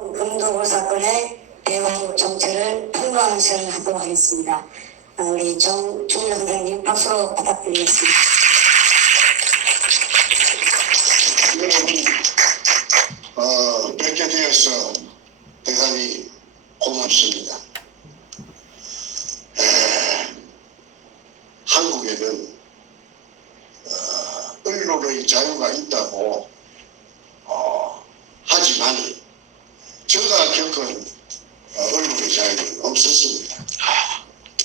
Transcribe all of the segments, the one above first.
금도구 사건의 배후 정체를 평가하는 시간을 갖도록 하겠습니다. 우리 정준영 선생님 박수로 부탁드리겠습니다. 여러분, 뵙게 되어서 대단히 고맙습니다. 한국에는 언론의 자유가 있다고 하지만 제가 겪은 언론의 자유는 없었습니다.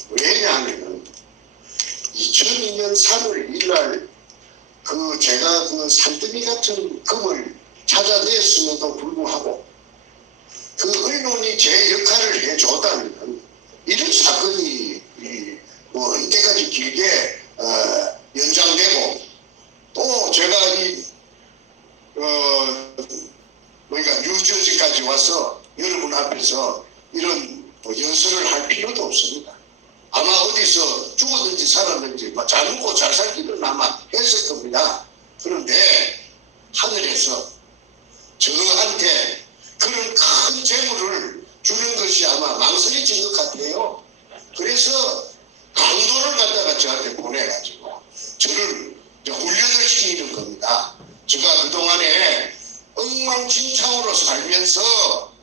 왜냐하면 2002년 3월 1일 제가 산더미 같은 금을 찾아냈음에도 불구하고 그 언론이 제 역할을 해줬다면 이런 사건이 이때까지 길게 연장되고 또 제가 뉴저지까지 와서 여러분 앞에서 이런 연설을 할 필요도 없습니다. 아마 어디서 죽었는지 살았는지 잘 먹고 잘 살기는 아마 했을 겁니다. 그런데 하늘에서 저한테 그런 큰 재물을 주는 것이 아마 망설여진 것 같아요. 그래서 강도를 갖다가 저한테 보내가지고 저를 훈련을 시키는 겁니다. 제가 그동안에 엉망진창으로 살면서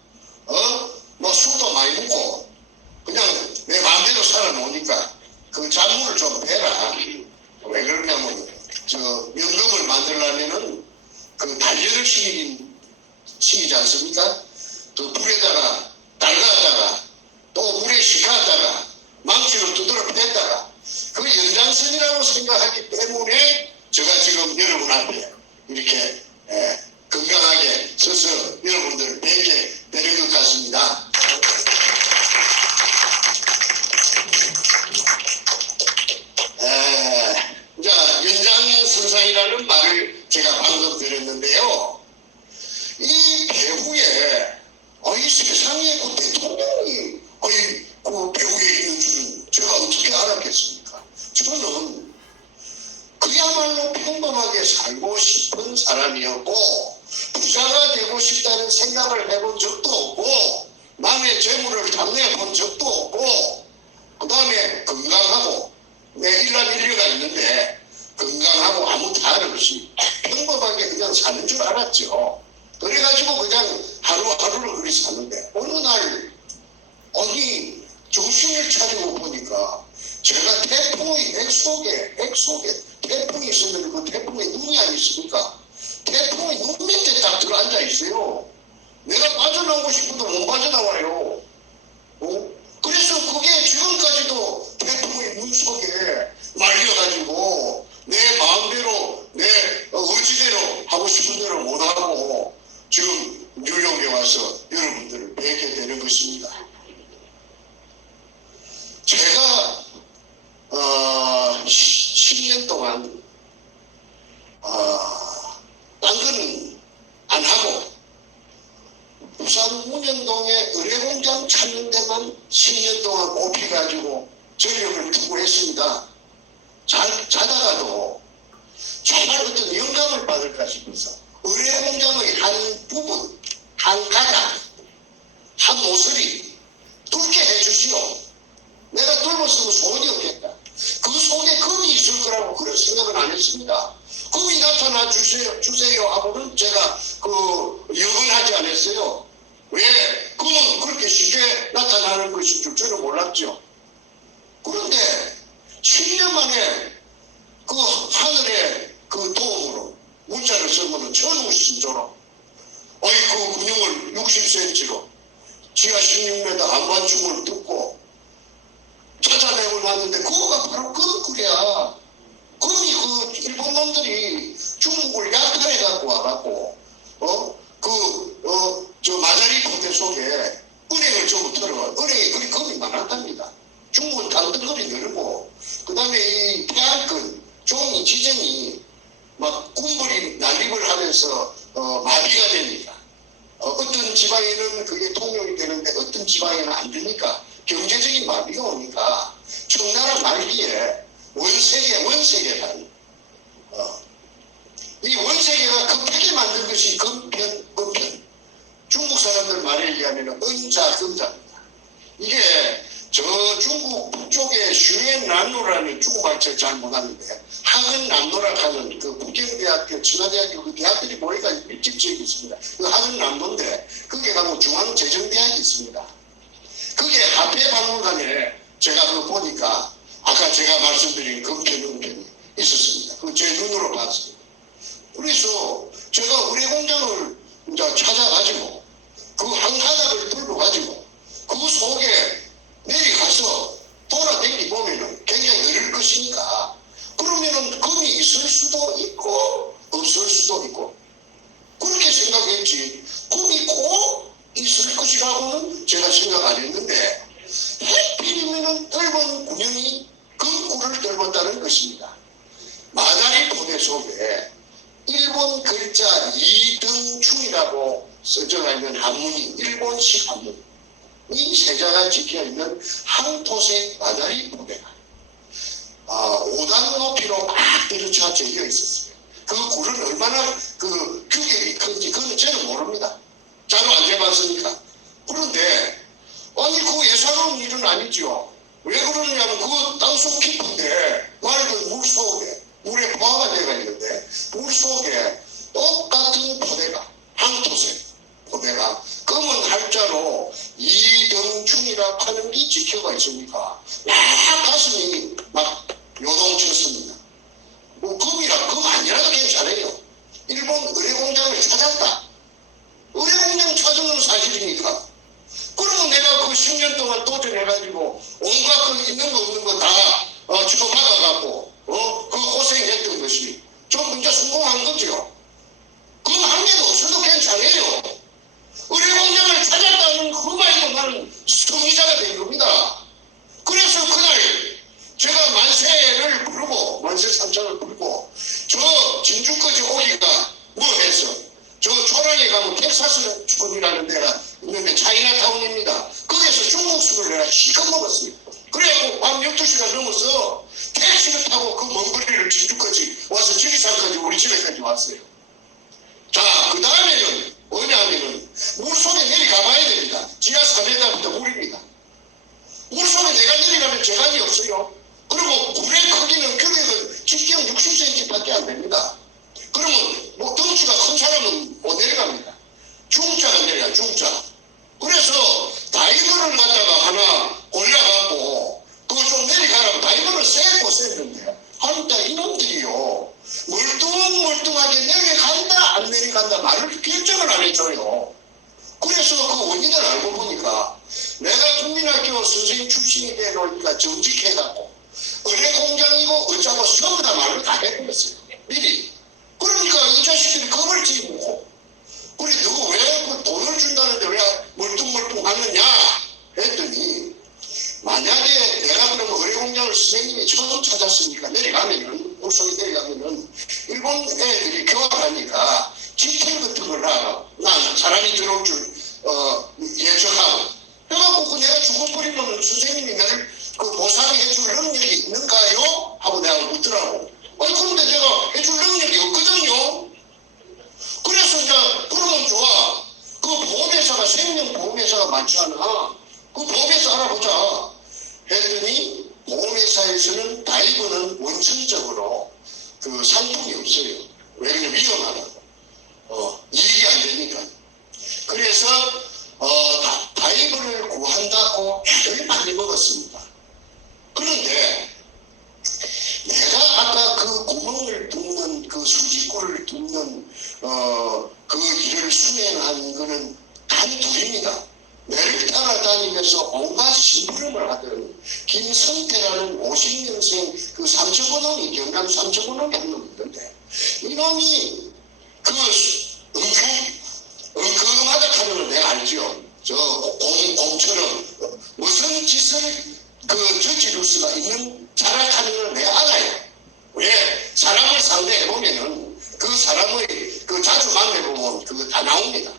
술도 많이 먹고 그냥 내 마음대로 살아놓으니까 그 잔물을 좀 빼라. 왜 그러냐면 연금을 만들려면은 단련을 시키지 않습니까? 또 불에다가 달가다가 또 물에 식하다가 망치로 두드러 팼다가 그 연장선이라고 생각하기 때문에 제가 지금 여러분 앞에 이렇게 건강하게 서서 여러분들을 뵙게 되는 것 같습니다. 자, 연장선상이라는 말을 제가 방금 드렸는데요. 이 배후에 이 세상에 그 대통령이 그 배후에 있는 줄은 제가 어떻게 알았겠습니까? 저는 그야말로 평범하게 살고 싶은 사람이었고 부자가 되고 싶다는 생각을 해본 적도 없고 남의 재물을 탐내본 적도 없고 그 다음에 건강하고 내 일남일녀가 있는데 건강하고 아무 탈 없이 평범하게 그냥 사는 줄 알았죠. 그래가지고 그냥 하루하루를 그리 사는데 어느 날 정신을 차리고 보니까 제가 태풍의 액 속에 태풍이 있으면 그 태풍의 눈이 아니십니까? 태풍의 눈 밑에 딱 들어앉아 있어요. 내가 빠져나오고 싶어도 못 빠져나와요. 그래서 그게 지금까지도 태풍의 눈 속에 말려가지고 내 마음대로 내 의지대로 하고 싶은 대로 못하고 지금 뉴욕에 와서 여러분들을 뵙게 되는 것입니다. 제가 10년 동안 딴 거는 안 하고 부산 문현동에 의뢰공장 찾는 데만 10년 동안 꼽혀가지고 전력을 투구했습니다. 자다가도 정말 어떤 영감을 받을까 싶어서 의뢰공장의 한 부분, 한 가닥, 한 모서리 뚫게 해주시오. 내가 뚫었으면 소원이 없겠다. 그 속에 금이 있을 거라고 그런 생각은 안 했습니다. 금이 나타나 주세요 하고는 제가 여건하지 않았어요. 왜? 금은 그렇게 쉽게 나타나는 것인 줄 저는 몰랐죠. 그런데 10년 만에 그 하늘의 그 도움으로 문자를 쓰면은 천우신조로 그 근육을 60cm로 지하 16m 안반충을 뜯고 찾아내고 났는데 그거가 바로 금이야. 금이 일본 놈들이 중국을 약탈해 갖고 와갖고 저 마자리 포대 속에 은행을 전부 털어와. 은행에 그리 금이 많았답니다. 중국은 당근거리 늘고 그 다음에 이 폐활근 종이 지정이 막 군불이 난립을 하면서 마비가 됩니다. 어떤 지방에는 그게 통용이 되는데 어떤 지방에는 안 되니까 경제적인 마비가 오니까 청나라 말기에 원세계란 이 원세계가 급하게 만든 것이 금편. 중국 사람들 말에 의하면 은자, 금자입니다. 이게 저 중국 북쪽에 슈엔난로라는 중국말 잘 못하는데 하근남로라 하는 그 북경대학교,清華대학교 그 대학들이 모이가 밀집 지역이 있습니다. 그 하근남로인데 거기에 가면 중앙재정대학이 있습니다. 그게 화폐 박물관에 제가 그거 보니까 아까 제가 말씀드린 금편은편이 있었습니다. 그거 제 눈으로 봤습니다. 그래서 제가 의뢰공장을 이제 찾아가지고 그 한 가닥을 들고가지고 그 속에 내려가서 돌아다니 보면은 굉장히 어려울 것이니까 그러면은 금이 있을 수도 있고 없을 수도 있고 그렇게 생각했지 금이 꼭 있을 것이라고는 제가 생각 안 했는데 해필이면은 떫은 군형이 금꿀을 떫었다는 것입니다. 마다리 포대 속에 일본 글자 이등충이라고 써져 있는 한문이 일본식 한문 이 세자가 지켜있는 황토색 마다리 포대가 5단 높이로 막 들어차 재겨 있었어요. 그 굴은 얼마나 그 규격이 큰지 그건 저는 모릅니다. 자로 안 재봤으니까. 그런데 아니 그 예사로운 일은 아니죠. 왜 그러냐면 그 땅속 깊은데 맑은 물 속에 물에 포화가 되어 있는데 물 속에 똑같은 포대가 황토색 포대가 검은 할자로 이등충이라고 하는 게 찍혀가 있으니까 막 가슴이 막 요동쳤습니다. 뭐 금 아니라도 괜찮아요. 일본 의뢰공장을 찾았다. 의뢰공장 찾은 사실이니까. 그러면 내가 그 10년 동안 도전해가지고 온갖 그 있는 거 없는 거 다 주고받아갖고 그 고생했던 것이 좀 문제 성공한 거죠. 금 한 개도 없어도 괜찮아요. 의뢰공장을 찾았다는 그 말도 나는 승리자가 된 겁니다. 그래서 그날 제가 만세를 부르고 만세삼창을 부르고 저 진주까지 오기가 뭐 해서 저 초랑에 가면 텍사스 촌이라는 데가 있는데 차이나타운입니다. 거기서 중국술을 내가 실컷 먹었어요. 그래갖고 밤 12시가 넘어서 택시를 타고 그 먼 거리를 진주까지 와서 지리산까지 우리 집에까지 왔어요. 자, 그 다음에는 뭐냐면은 물속에 내려가봐야 됩니다. 지하 4m부터 물입니다. 물속에 내가 내려가면 재간이 없어요. 그리고 물의 크기는 규격은 직경 60cm밖에 안 됩니다. 그러면 뭐 덩치가 큰 사람은 못 내려갑니다. 중자가 내려가 중자. 그래서 다이버를 갖다가 하나 골라갖고 그거 좀 내려가라고 다이버를 세고 셌는데 하니까 이놈들이요 멀뚱멀뚱하게 내려간다 안 내려간다 말을 결정을 안 해줘요. 그래서 그 원인을 알고 보니까 내가 국민학교 선생님 출신이 되놓으니까 정직해갖고 의뢰공장이고 어쩌고 전부 다 말을 다 해버렸어요. 미리. 그러니까 이 자식들이 겁을 지고 그래 너가 왜 그 돈을 준다는데 왜 멀뚱멀뚱하느냐 했더니 만약에 내가 그러면 의뢰공장을 선생님이 처음 찾았으니까 내려가면은 물속에 내려가면은 일본 애들이 교환하니까 지텔 같은 걸 하라. 난 사람이 들어올 줄 예측하고 그래갖고 내가 죽어버리면 선생님이 나를 그 보상해줄 능력이 있는가요? 하고 내가 묻더라고. 아니 그런데 내가 해줄 능력이 없거든요. 그래서 이제 그러면 좋아. 그 보험회사가 생명보험회사가 많잖아. 그 보험회사 알아보자 했더니 보험회사에서는 다이버는 원천적으로 그 상품이 없어요. 왜 그러냐면 위험하다고. 이익이 안 되니까. 그래서 다이버를 구한다고 애를 많이 먹었습니다. 그런데 내가 아까 그 구멍을 뚫는 그 수직구를 뚫는 그 일을 수행한 거는 단 둘입니다. 매를 따라다니면서 온갖 심부름을 하던 김성태라는 50년생 그 삼척원홍이 경남 삼척원홍이 한 놈이 있던데 이놈이 그 엉큼하다 하는 걸 내가 알죠. 저 곰처럼 무슨 짓을 그 저지를 수가 있는 자락하는 걸 내가 알아요. 왜? 사람을 상대해보면은 그 사람의 그 자주 만나보면 그거 다 나옵니다.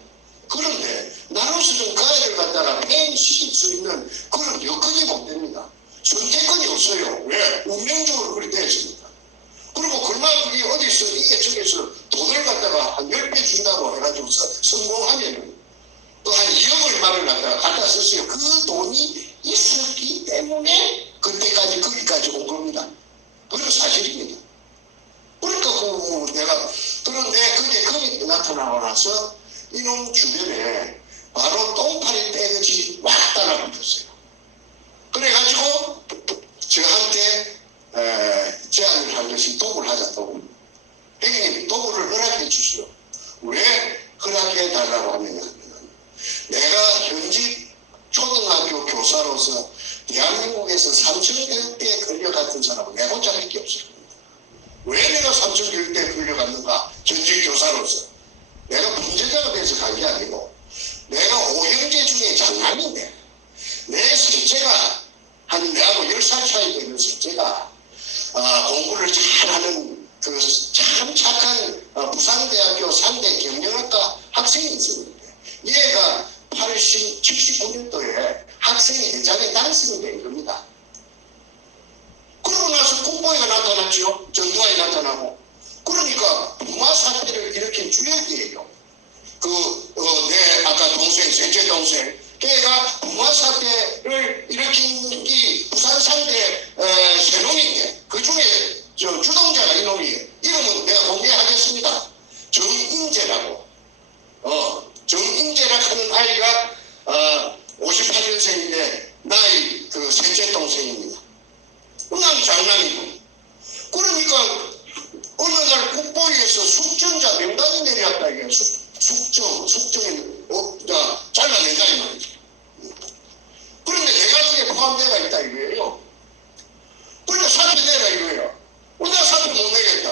그런데 나로서는 그 아이를 갖다가 폐인시킬 수 있는 그런 여건이 못 됩니다. 선택권이 없어요. 왜? 운명적으로 그렇게 되어 있습니다. 그리고 그만 그게 어디서 이게 저기서 돈을 갖다가 한 10배 준다고 해가지고 성공하면은 또 한 2억을 그 돈이 있었기 때문에 그때까지 거기까지 온 겁니다. 그건 사실입니다. 그러니까 그런데 그게 거기 나타나고 나서 이놈 주변에 바로 똥파리 떼듯이 막 따라붙었어요. 그래가지고 저한테 제안을 한 것이 도구를 하자, 도구. 형님, 도구를 허락해 주시오. 왜 허락해 달라고 하느냐. 내가 현직 초등학교 교사로서 대한민국에서 삼천교육대에 끌려갔던 사람은 내 혼자밖에 없을 겁니다. 왜 내가 삼천교육대에 끌려갔는가? 전직 교사로서. 내가 범죄자가 돼서 간 게 아니고 내가 오형제 중에 장남인데 내 셋째가 내하고 10살 차이 되는 셋째가 공부를 잘하는 그 참 착한 부산대학교 3대 경영학과 학생이 있었는데 얘가 79년도에 학생회장에 당선이 된 겁니다. 그러고 나서 국보회가 나타났죠. 전두환이 나타나고. 그러니까 부마 사태를 일으킨 주역이에요. 내 아까 동생, 셋째 동생. 걔가 부마 사태를 일으킨 이 부산 3대 세 놈인데 그 중에 주동자가 이놈이에요. 이름은 내가 공개하겠습니다. 정인재라고. 정인재라 하는 아이가 58년생인데 나이 그 셋째 동생입니다. 난 장남이고. 그러니까 어느 날 국보위에서 숙정자 명단이 내려왔다 이게 숙정에 잘라낸다 이 말이지. 그런데 내가 그게 포함되어 있다 이거예요. 그러니까 사표 내라 이거예요. 왜 내가 사표 못 내겠다.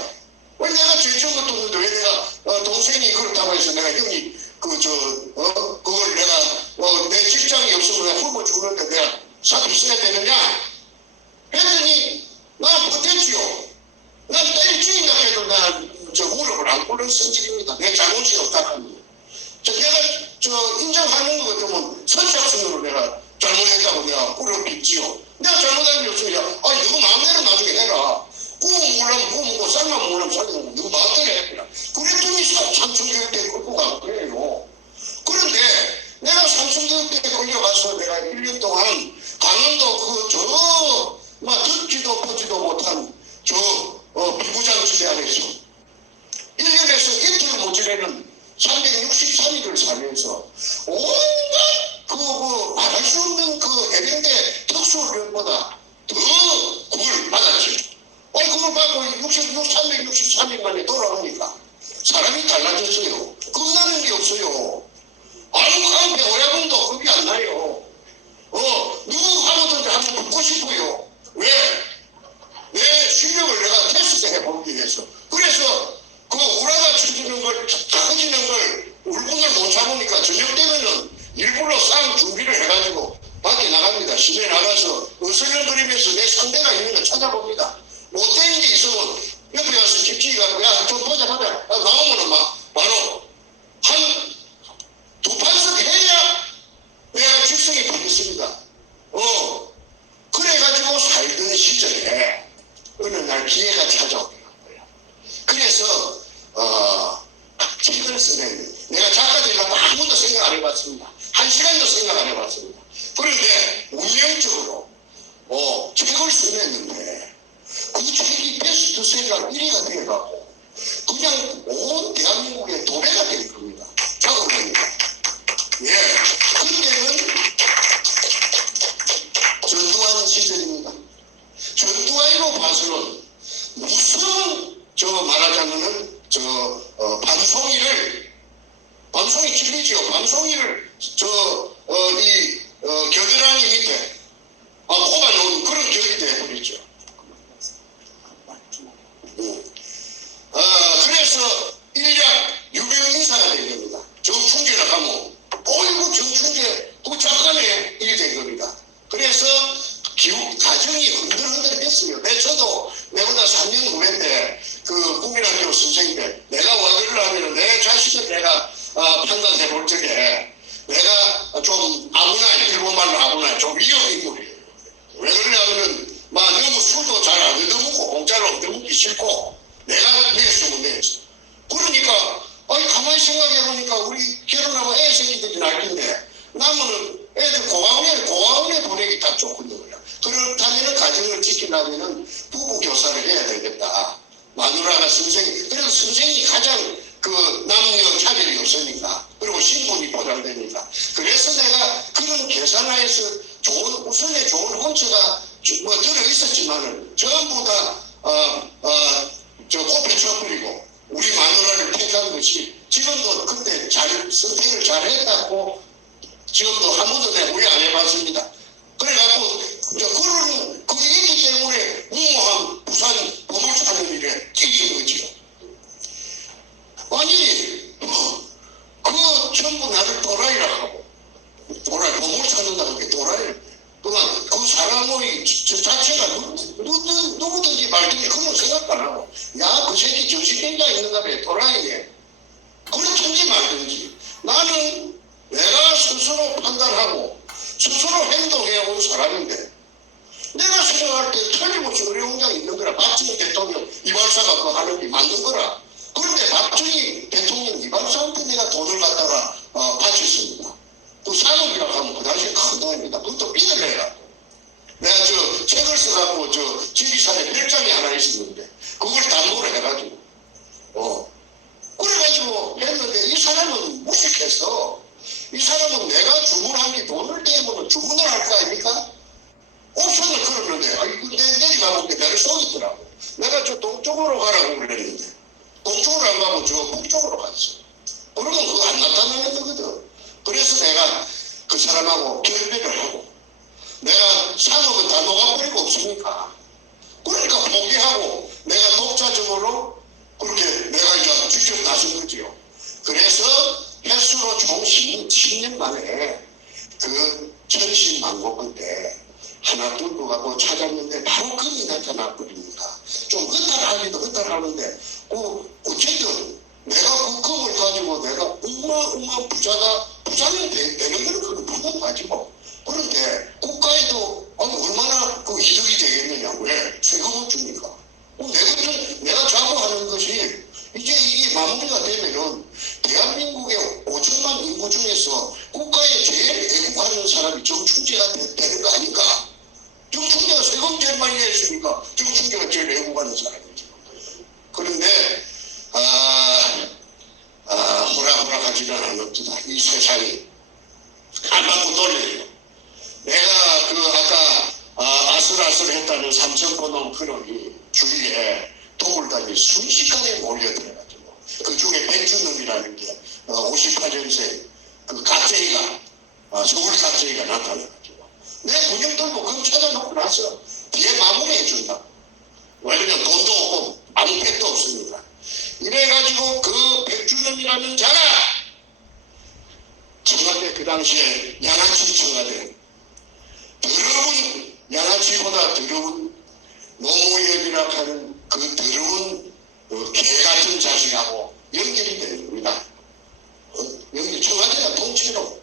왜 내가 제일 처음부터 떴는데 왜 내가 동생이 그렇다고 해서 내가 형이 그걸 내가 내 직장이 없으면 내가 굶어 죽는데 내가 사표 써야 되느냐? 했더니 나 버텼지요. 난 때리 죽인다 해도 난 무릎을 안 꿇는 성질입니다. 내 잘못이 없다 합니다. 내가 인정하는 것 같으면 선착순으로 내가 잘못했다고 내가 꿇어 빚지요. 내가 잘못한 게 없으니까 누구 마음대로 나중에 해라. 구우면 몰라면 구우고 삶으면 몰라면 삶으면 누구 마음대로 해라. 그랬더니 삼천교육대에 끌고 간 거예요. 그런데 내가 삼천교육대에 끌려가서 내가 1년 동안 강원도 듣지도 보지도 못한 비구장지대 안에서 1년에서 이틀 모자라는 363일을 살면서 온갖 말할 수 없는 해병대 특수훈련보다 더 그걸 받았지. 그걸 받고 363일 만에 돌아오니까 사람이 달라졌어요. 겁나는 게 없어요. 아무한 배우야금도 겁이 안 나요. 누구하고든지 한번 붙고 싶어요. 왜? 내 실력을 내가 테스트 해보기 위해서. 그래서 우라가 터지는 걸 울분을 못 참으니까 저녁 되면은 일부러 싸움 준비를 해가지고 밖에 나갑니다. 시내에 나가서 어슬렁거리면서 내 상대가 있는 걸 찾아봅니다. 못된 게 있으면 옆에 가서 집지가고 야 좀 보자 나오면은 바로 한 두 판씩 해야 내가 직성이 바뀌었습니다. 그래가지고 살던 시절에 어느 날 기회가 찾아오더라고요. 그래서 책을 쓰는 내가 작가 되려고 아무도 생각 안 해봤습니다. 한 시간도 생각 안 해봤습니다. 그런데 운명적으로 책을 쓰냈는데 그 책이 베스트셀러 1위가 되어가고 그냥 온 대한민국의 도배가 될 겁니다. 작업을 하니까. 그때는 전두환 시절입니다. 전두환으로 봐서는 무슨 말하자면은 밤송이 찔리지요. 밤송이를 겨드랑이 밑에 꼽아놓은 그런 격이 되어버렸죠. 그래서 일약 유명 인사가 된 겁니다. 정충재를 가면 어이구 정충재 그 작가네 일이 된 겁니다. 그래서 가정이 흔들흔들했어요. 저도 내보다 3년 후인데 국민학교 선생님들 내가 와그를 하면 내 자식을 내가 판단해 볼 적에 내가 좀 일본말로 아무나 좀 위험 인물이에요. 왜 그러냐면은 너무 술도 잘 안 얻어먹고 공짜로 얻어먹기 싫고 내가 냈으면 냈어. 그러니까 가만히 생각해 보니까 우리 결혼하면 애 새끼들이 낳긴데 나무는 애들 고강에 시키려면은 부부 교사를 해야 되겠다. 마누라가 선생이, 그래서 선생이 가장 그 남녀 차별이 없으니까, 그리고 신분이 보장되니까. 그래서 내가 그런 계산하에서 우선에 좋은 혼처가 뭐 들어있었지만은 전부 다 꽃에 쳐버리고 우리 마누라를 택한 것이 지금도 그때 선택을 잘 했다고 지금도 한 번도 내가 후회 안 해봤습니다. 그래갖고 그게 있기 때문에 무모한 부산 보물찾는 일에 뛰긴 거지요. 아니 그 전부 나를 또라이라 하고 보물 찾는다고 게 또라이. 그만 그 사람의 자체가 누구든지 말든지 그런 생각 안 하고 야 그 새끼 정신병자 있는가 봐 또라이네. 그렇든지 말든지 나는 내가 스스로 판단하고 스스로 행동해 온 사람인데 내가 생각할 때 틀림없이 의료공장이 있는 거라. 박정희 대통령 이발사가 그거 하는 게 맞는 거라. 그런데 박정희 대통령 이발사한테 내가 돈을 갖다가 바쳤습니다. 그 산업이라고 하면 그 당시에 큰 돈입니다. 그것도 빚을 내갖고. 내가 책을 써갖고 지리산에 별장이 하나 있었는데 그걸 담보를 해가지고 그래가지고 했는데 이 사람은 무식했어. 이 사람은 내가 주문한 게 돈을 떼면 주문을 할 거 아닙니까? 옵션을 걸었는데 내려가보니까 나를 쏘겠더라고. 내가 동쪽으로 가라고 그랬는데 동쪽으로 안 가고 북쪽으로 갔어. 그러면 그거 안 나타나는 거거든. 그래서 내가 그 사람하고 결별을 하고 내가 산업은 다 녹아버리고 없으니까 그러니까 포기하고 내가 독자적으로 그렇게 내가 이제 직접 나선 거지요. 그래서 횟수로 총 10년 만에 그 천신만고 때 하나 뚫고 가고 찾았는데 바로 금이 나타나 버립니다. 좀 허탈하기도 허탈하는데 어쨌든 내가 그 금을 가지고 내가 어마어마한 부자는 되는 거는 그건 불공하지 뭐. 그런데 국가에도 얼마나 그 이득이 되겠느냐. 왜? 세금을 주니까. 내가 자부하는 것이 이제 이게 마무리가 되면은 대한민국의 5천만 인구 중에서 국가에 제일 애국하는 사람이 정충재가 되는 거 아닌가? 정충재가 세금 제일 많이 냈으니까 정충재가 제일 애국하는 사람이죠. 그런데 호락호락하지는 않았다. 이 세상이 한 바퀴 돌려요. 내가 아까 아슬아슬했다는 삼천포놈 그놈이 주위에 도굴단이 순식간에 몰려들어가지고 그 중에 백준놈이라는 게 58년생 그 갑쟁이가 서울 갑쟁이가 나타나가지고 내 군용 들고 금 찾아놓고 나서 뒤에 마무리해준다. 왜냐면 돈도 없고 아무 팩도 없으니까. 이래가지고 그 백준놈이라는 자가 청와대 그 당시에 양아치 청와대 더러운 양아치보다 더러운 노무현이라 하는 그 더러운 개 같은 자식하고 연결이 되는 겁니다. 청와대가 통째로.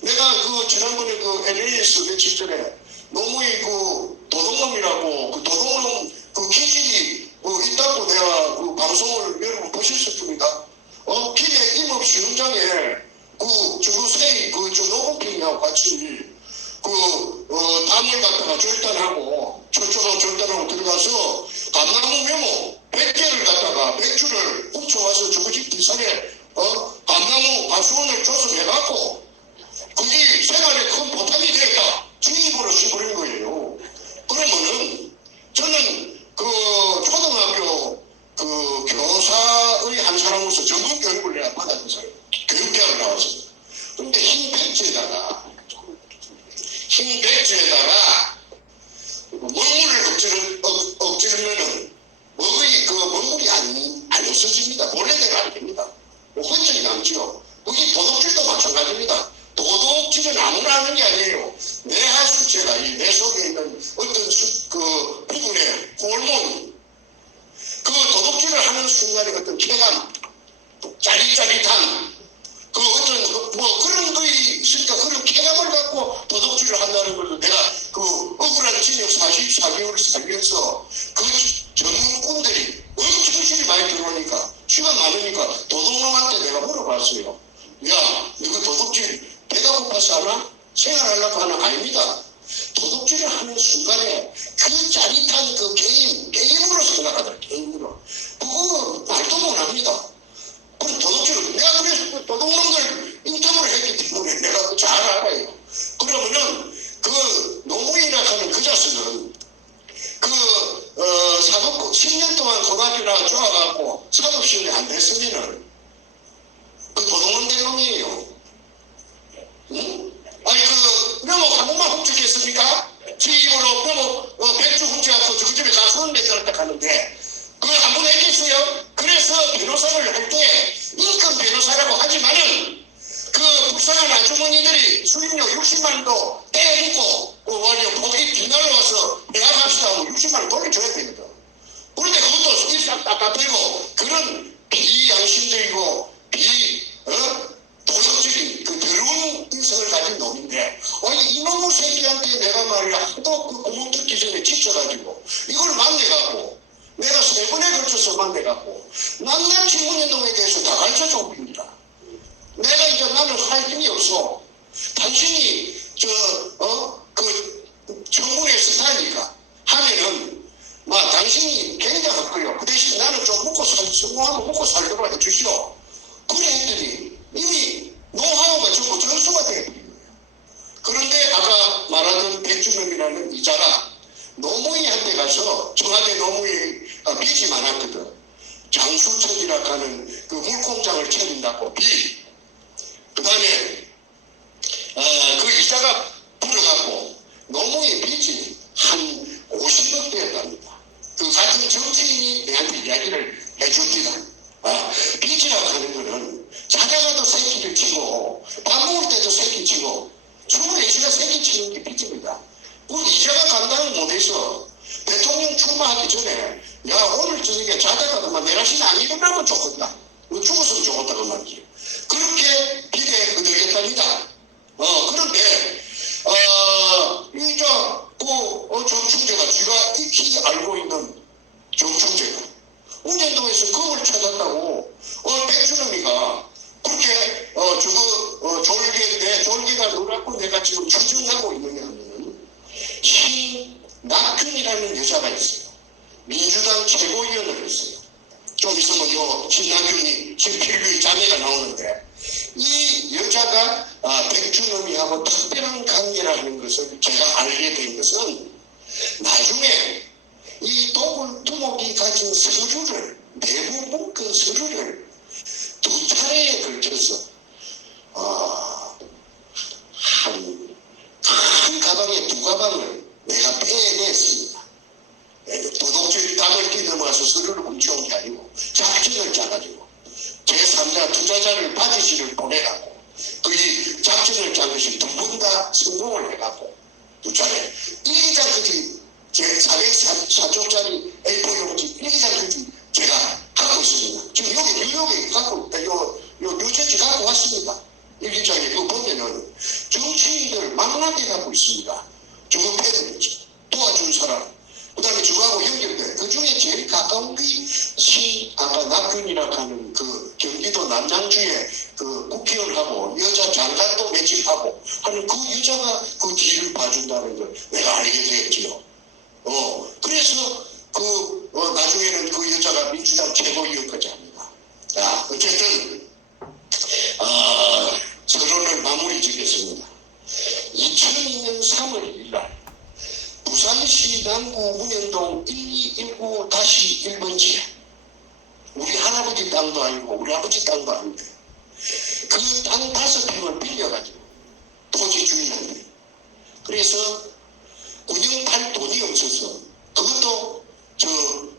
내가 지난번에 LA에서 며칠 전에 노무현 도둑놈이라고 도둑놈 기질이 있다고 내가 방송을 여러분 보셨을 겁니다. 길에 임업시 현장에 주루세이 노공평이하고 같이 담을 갖다가 절단하고 절단하고 들어가서 감나무 메모 100개를 갖다가 백주를 훔쳐와서 저거집 뒷산에 감나무 가수원을 조성해갖고 그게 생활에 큰 보탬이 되었다. 주입으로 씹어버린 거예요. 그러면은 저는 초등학교 교사의 한 사람으로서 전문 교육을 내가 받았던 사람, 교육대학을 나왔습니다. 그런데 흰 배지에다가 먹물을 엎지르면은 먹물이 안 없어집니다. 본래대로 안 됩니다. 흔적이 남죠. 그게 도둑질도 마찬가지입니다. 도둑질은 아무나 하는 게 아니에요. 내 하수체가 내 속에 있는 어떤 부분의 호르몬이 도둑질을 하는 순간에 어떤 쾌감, 짜릿짜릿한 그런 거에 있으니까 그런 쾌감을 갖고 도둑질을 한다는 것도 내가 억울한 징역 44개월을 살면서 전문꾼들이 엄청 실이 많이 들어오니까 시간 많으니까 도둑놈한테 내가 물어봤어요. 야, 이거 도둑질 배가 고파서 하나? 생활하려고 하나? 아닙니다. 도둑질을 하는 순간에 그 짜릿한 그 게임으로 생각하더라. 게임으로. 그거 말도 못합니다. 그럼 도둑질, 내가 그래서 도둑놈들 인터뷰를 했기 때문에 내가 그거 잘 알아요. 그러면은 그 노무현이라 하는 그 자식은 사법고 10년 동안 고등학교 나가 좋아갖고 사법시험이 안 됐으면은 그 도둑놈 된 놈이에요. 응? 아니 묘목 한 번만 훔쳤겠습니까? 지 입으로 묘목 백주 훔쳐갖고 그 집에 가수는 내들었다 가는데 그걸 한 번 했겠어요? 그래서 변호사를 할 때 인권 변호사라고 하지만은 그 불쌍한 아주머니들이 수임료 60만원도 떼묻고 거기 뒷날로 와서 계약합시다 하고 60만원 돌려줘야 됩니다. 그런데 그것도 일상 깝깝하고 그런 비양심적이고 도덕적인 그 더러운 인성을 가진 놈인데 아니 이놈의 새끼한테 내가 말이야 하도 그 구멍 뚫기 전에 지쳐가지고 이걸 만나갖고 내가 3번에 걸쳐서 만나갖고 낱낱이 문현동에 대해서 다 가르쳐줘 봅니다. 내가 이제 나는 할 힘이 없어. 당신이 정부의 스타일이니까 하면은 당신이 굉장할 그 대신 나는 좀 성공하고 먹고 살도록 해주시오. 그래 했더니 이미 노하우가 전부 전수가 되어버린 거예요. 그런데 아까 말하던 백준범이라는 이자가 노무현한테 가서 청와대 노무현 빚이 많았거든. 장수천이라 하는 그 물공장을 차린다고 빚. 그 다음에 그 이자가 불어갖고 노무현 빚이 한 50억 되었답니다. 그 같은 정치인이 내한테 이야기를 해줍니다. 빚이라고 하는 거는 자다가도 새끼를 치고 밥 먹을 때도 새끼 치고 24시간 새끼 치는 게 빚입니다. 우리 이자가 감당을 못해서 대통령 출마하기 전에 야 오늘 저녁에 자다가도 내라시는 안 일어나면 좋겠다. 죽었으면 좋겠다 그 말이지. 그렇게 빚에 흔들겠답니다. 그런데 정충재가 쥐가 익히 알고 있는 정충재가 운현동에서 검을 찾았다고 백준범이가 그렇게 졸개가 놀았고 내가 지금 추정하고 있느냐 하면 신낙균이라는 여자가 있어요. 민주당 최고위원을 했어요. 좀 있으면 신낙균이 신필규의 자매가 나오는데 이 여자가 백준범이하고 특별한 관계라 하는 것을 제가 알게 된 것은 나중에 이 도굴두목이 가진 서류를 내부 문건 서류를 2차례에 걸쳐서 한 가방에 2가방을 내가 빼냈습니다. 도둑질 담을 넘어가서 서류를 훔쳐온 게 아니고 작전을 짜가지고 제3자 투자자를 바지실을 보내갖고 거기 작전을 짠 것이 2번 다 성공을 해갖고 2차례 일기장까지 제 404쪽짜리 A4 용지 일기장까지 제가 갖고 있습니다. 지금 여기 뉴욕에 갖고 뉴저지 갖고 왔습니다. 일기장에 그거 보면은 정치인들 망나게 갖고 있습니다. 저거 패드 도와준 사람 그 다음에 저거하고 연결돼. 그 중에 제일 가까운 게 아까 낙균이라고 하는 그 경기도 남양주에 그 국회의원하고 여자 장관도 매집하고 하는 그 여자가 그 뒤를 봐준다는 걸 내가 알게 되었지요. 그래서 나중에는 그 여자가 민주당 최고위원까지 합니다. 자, 어쨌든, 서론을 마무리 짓겠습니다. 2002년 3월 1일 날, 부산시 남구 문현동 1219-1번지에 우리 할아버지 땅도 아니고 우리 아버지 땅도 아닌데 그 땅 5평을 빌려가지고 토지 주인한테 그래서 운영할 돈이 없어서 그것도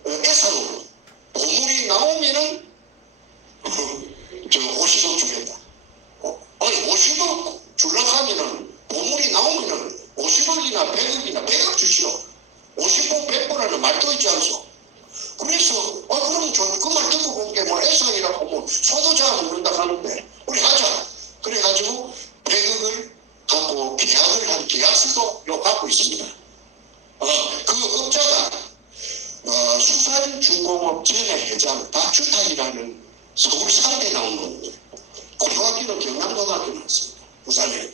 애상으로 보물이 나오면은 50억 주겠다. 아니 50억 주려고 하면은 보물이 나오면은 50억이나 100억이나 100억 주시오. 50억 100억이라는 말도 있지 않소. 그래서 그럼 그 말 듣고 본 게 애상이라고 소도자 먹는다 하는데 우리 하자. 그래가지고 100억을 갖고 계약을 한 계약서도 갖고 있습니다. 그 업자가 수산중공업 전의 회장 박주탁이라는 서울 상대 나온 놈인데 고등학교는 경남고등학교 나왔습니다. 부산에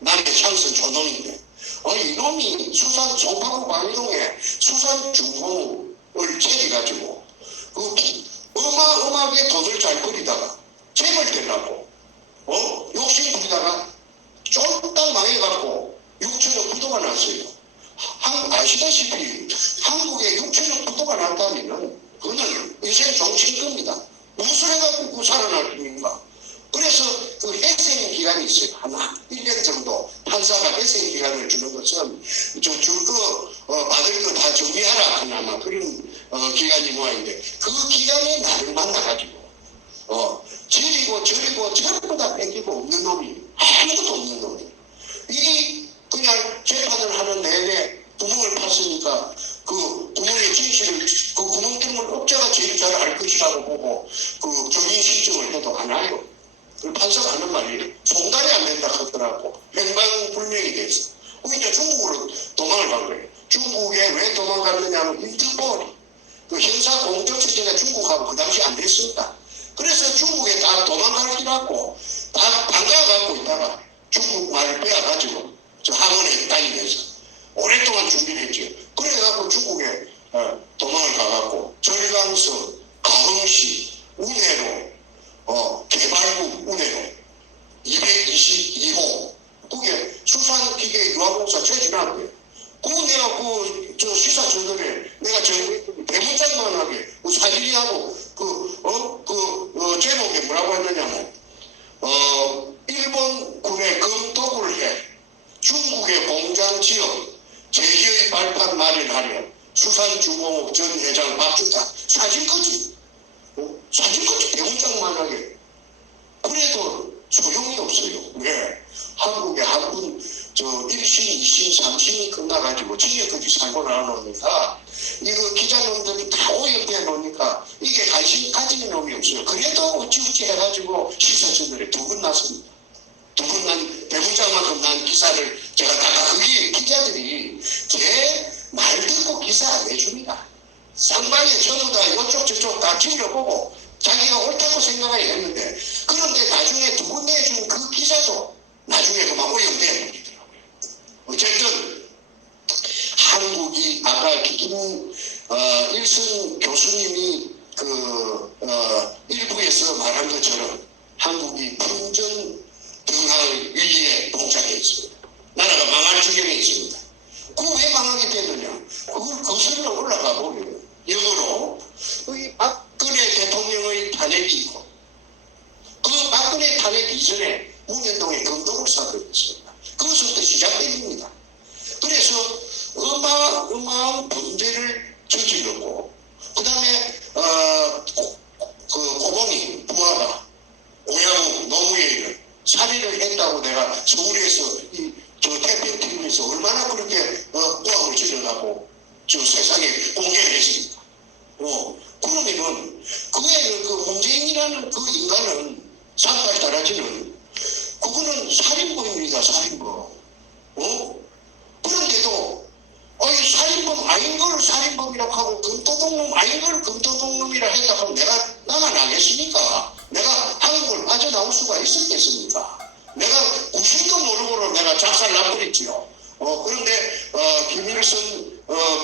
나의 창선 초등인데 이놈이 수산 송파구 광동에 수산 중공을 채워가지고 어마어마하게 돈을 잘 벌이다가 재벌 되려고 욕심 부리다가 쫄딱 망해갖고 6천억 부도가 났어요. 아시다시피 한국에 6천억 부도가 났다면은 그거는 인생 종신급입니다. 무엇을 해갖고 살아날 겁니까? 그래서 그 회생 기간이 있어요. 한 1년 정도 판사가 회생 기간을 주는 것은 줄 거 받을 거 다 정리하라 하는 아마 그런 기간이 모양인데 그 기간에 나를 만나가지고 저리고 전부 다 뺏기고 없는 놈이 아무것도 없는 놈이 이게 그냥 재판을 하는 내내 구멍을 팠으니까 그 구멍의 진실을 그 구멍 때문에 업자가 제일 잘 알 것이라고 보고 그 경인 신청을 해도 안 와요. 판사가 하는 말이 송달이 안 된다 하더라고. 행방불명이 돼서. 이제 중국으로 도망을 간 거예요. 중국에 왜 도망갔느냐 하면 인터폴이 그 형사 공조 체제가 중국하고 그 당시 안 됐습니다. 그래서 중국에 다 도망가기라고 다 반가워갖고 있다가 중국 말을 빼앗가지고 저 학원에 다니면서 오랫동안 준비를 했죠. 그래갖고 중국에 도망을 가갖고 절강서, 가흥시, 운해로 개발국 운해로 222호 그게 수산기계 유아공사 최진한 거예요. 그거 내가 저 시사 저널에 내가 저 대문짝만하게 사진이하고 제목에 뭐라고 했느냐면 일본군의 검토를 해 중국의 공장 지역 제기의 발판 마련하려 수산중공업 전 회장 박주타 사진까지 대문짝만하게 그래도 소용이 없어요. 왜? 한국에 한분 1심, 2심, 3심이 끝나가지고 징역까지 살고 나놓으니까 이거 기자놈들이 다 오염돼 놓으니까 이게 관심 가지는 놈이 없어요. 그래도 어찌어찌 해가지고 시사전널에 2번 났습니다. 2번 난 대문짝만큼 난 기사를 제가 다 그게 기자들이 제 말 듣고 기사 안 내줍니다. 쌍방에 전부 다 이쪽 저쪽 다 찔러보고 자기가 옳다고 생각을 했는데 그런데 나중에 2번 내준 그 기사도 나중에 그만 오염돼 버리더라고요. 어쨌든 한국이 아까 일선 교수님이 일부에서 말한 것처럼 한국이 분전 등할 위기에 봉착해 있습니다. 나라가 망할 지경에 있습니다. 그거 왜 망하게 됐느냐? 그걸 거슬러 올라가 보면 영어로 이 박근혜 대통령의 탄핵이 있고 그 박근혜 탄핵 이전에 문현동에 검도를 사건이었습니다. 그것부터 시작됩니다. 그래서 어마어마한 범죄를 저질렀고 그 다음에 고봉이 부하가 오야무 노무현을 살해를 했다고 내가 서울에서 저 태평TV에서 얼마나 그렇게 꾸함을 지르라고 저 세상에 공개를 했습니다. 그러면은 그외에 그 문재인이라는 그 인간은 상발 따라지는 그거는 살인범입니다. 살인범. 그런데도 살인범 아닌 걸 살인범이라고 하고 금토동놈 아닌 걸 금토동놈이라 했다고 하면 내가 나만 나겠습니까? 내가 한국을 빠져나올 수가 있었겠습니까? 내가 구실도 모르고 내가 작살 나버렸지요. 그런데 김일성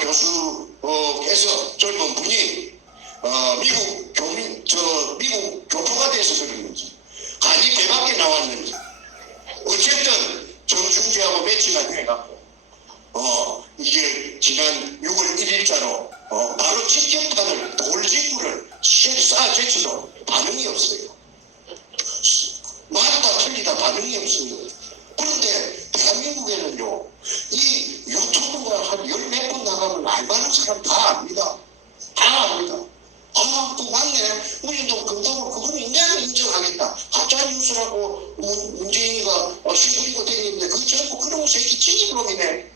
교수께서 젊은 분이 미국 교포가 돼서 그랬는지 간이 개밖에 나왔는지 어쨌든 정충제하고 매치가 돼갖고 이게 지난 6월 1일자로 바로 직격탄을 돌직구를 쏴 제치도 반응이 없어요. 맞다 틀리다 반응이 없어요. 그런데 대한민국에는요 이 유튜브가 한 10몇 번 나가면 알만한 사람 다 압니다. 다 압니다. 그 맞네. 우리도 금도로 그거는 인간을 인정하겠다. 가짜 뉴스라고 문재인이가 시부리고 다니는데 그 전부 그런 새끼 찌질놈이네.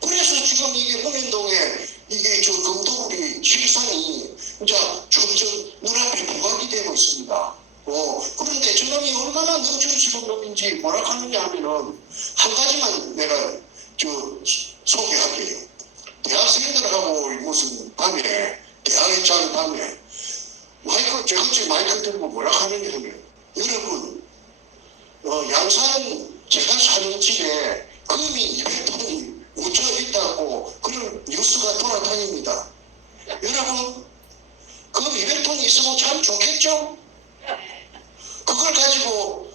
그래서 지금 이게 문현동에 이게 저 금도구리 실상이 이제 점점 눈앞에 부각이 되고 있습니다. 그런데 저놈이 얼마나 능청스러운 놈인지 뭐라 하느냐 하면은 한 가지만 내가 소개할게요. 대학생들하고 무슨 밤에 대학에 자는 밤에 저것이 마이크 들고 뭐라 하느냐 하면 여러분 양산 제가 사는 집에 금이 200톤이 묻혀 있다고 그런 뉴스가 돌아다닙니다. 여러분, 금 200톤이 있으면 참 좋겠죠? 그걸 가지고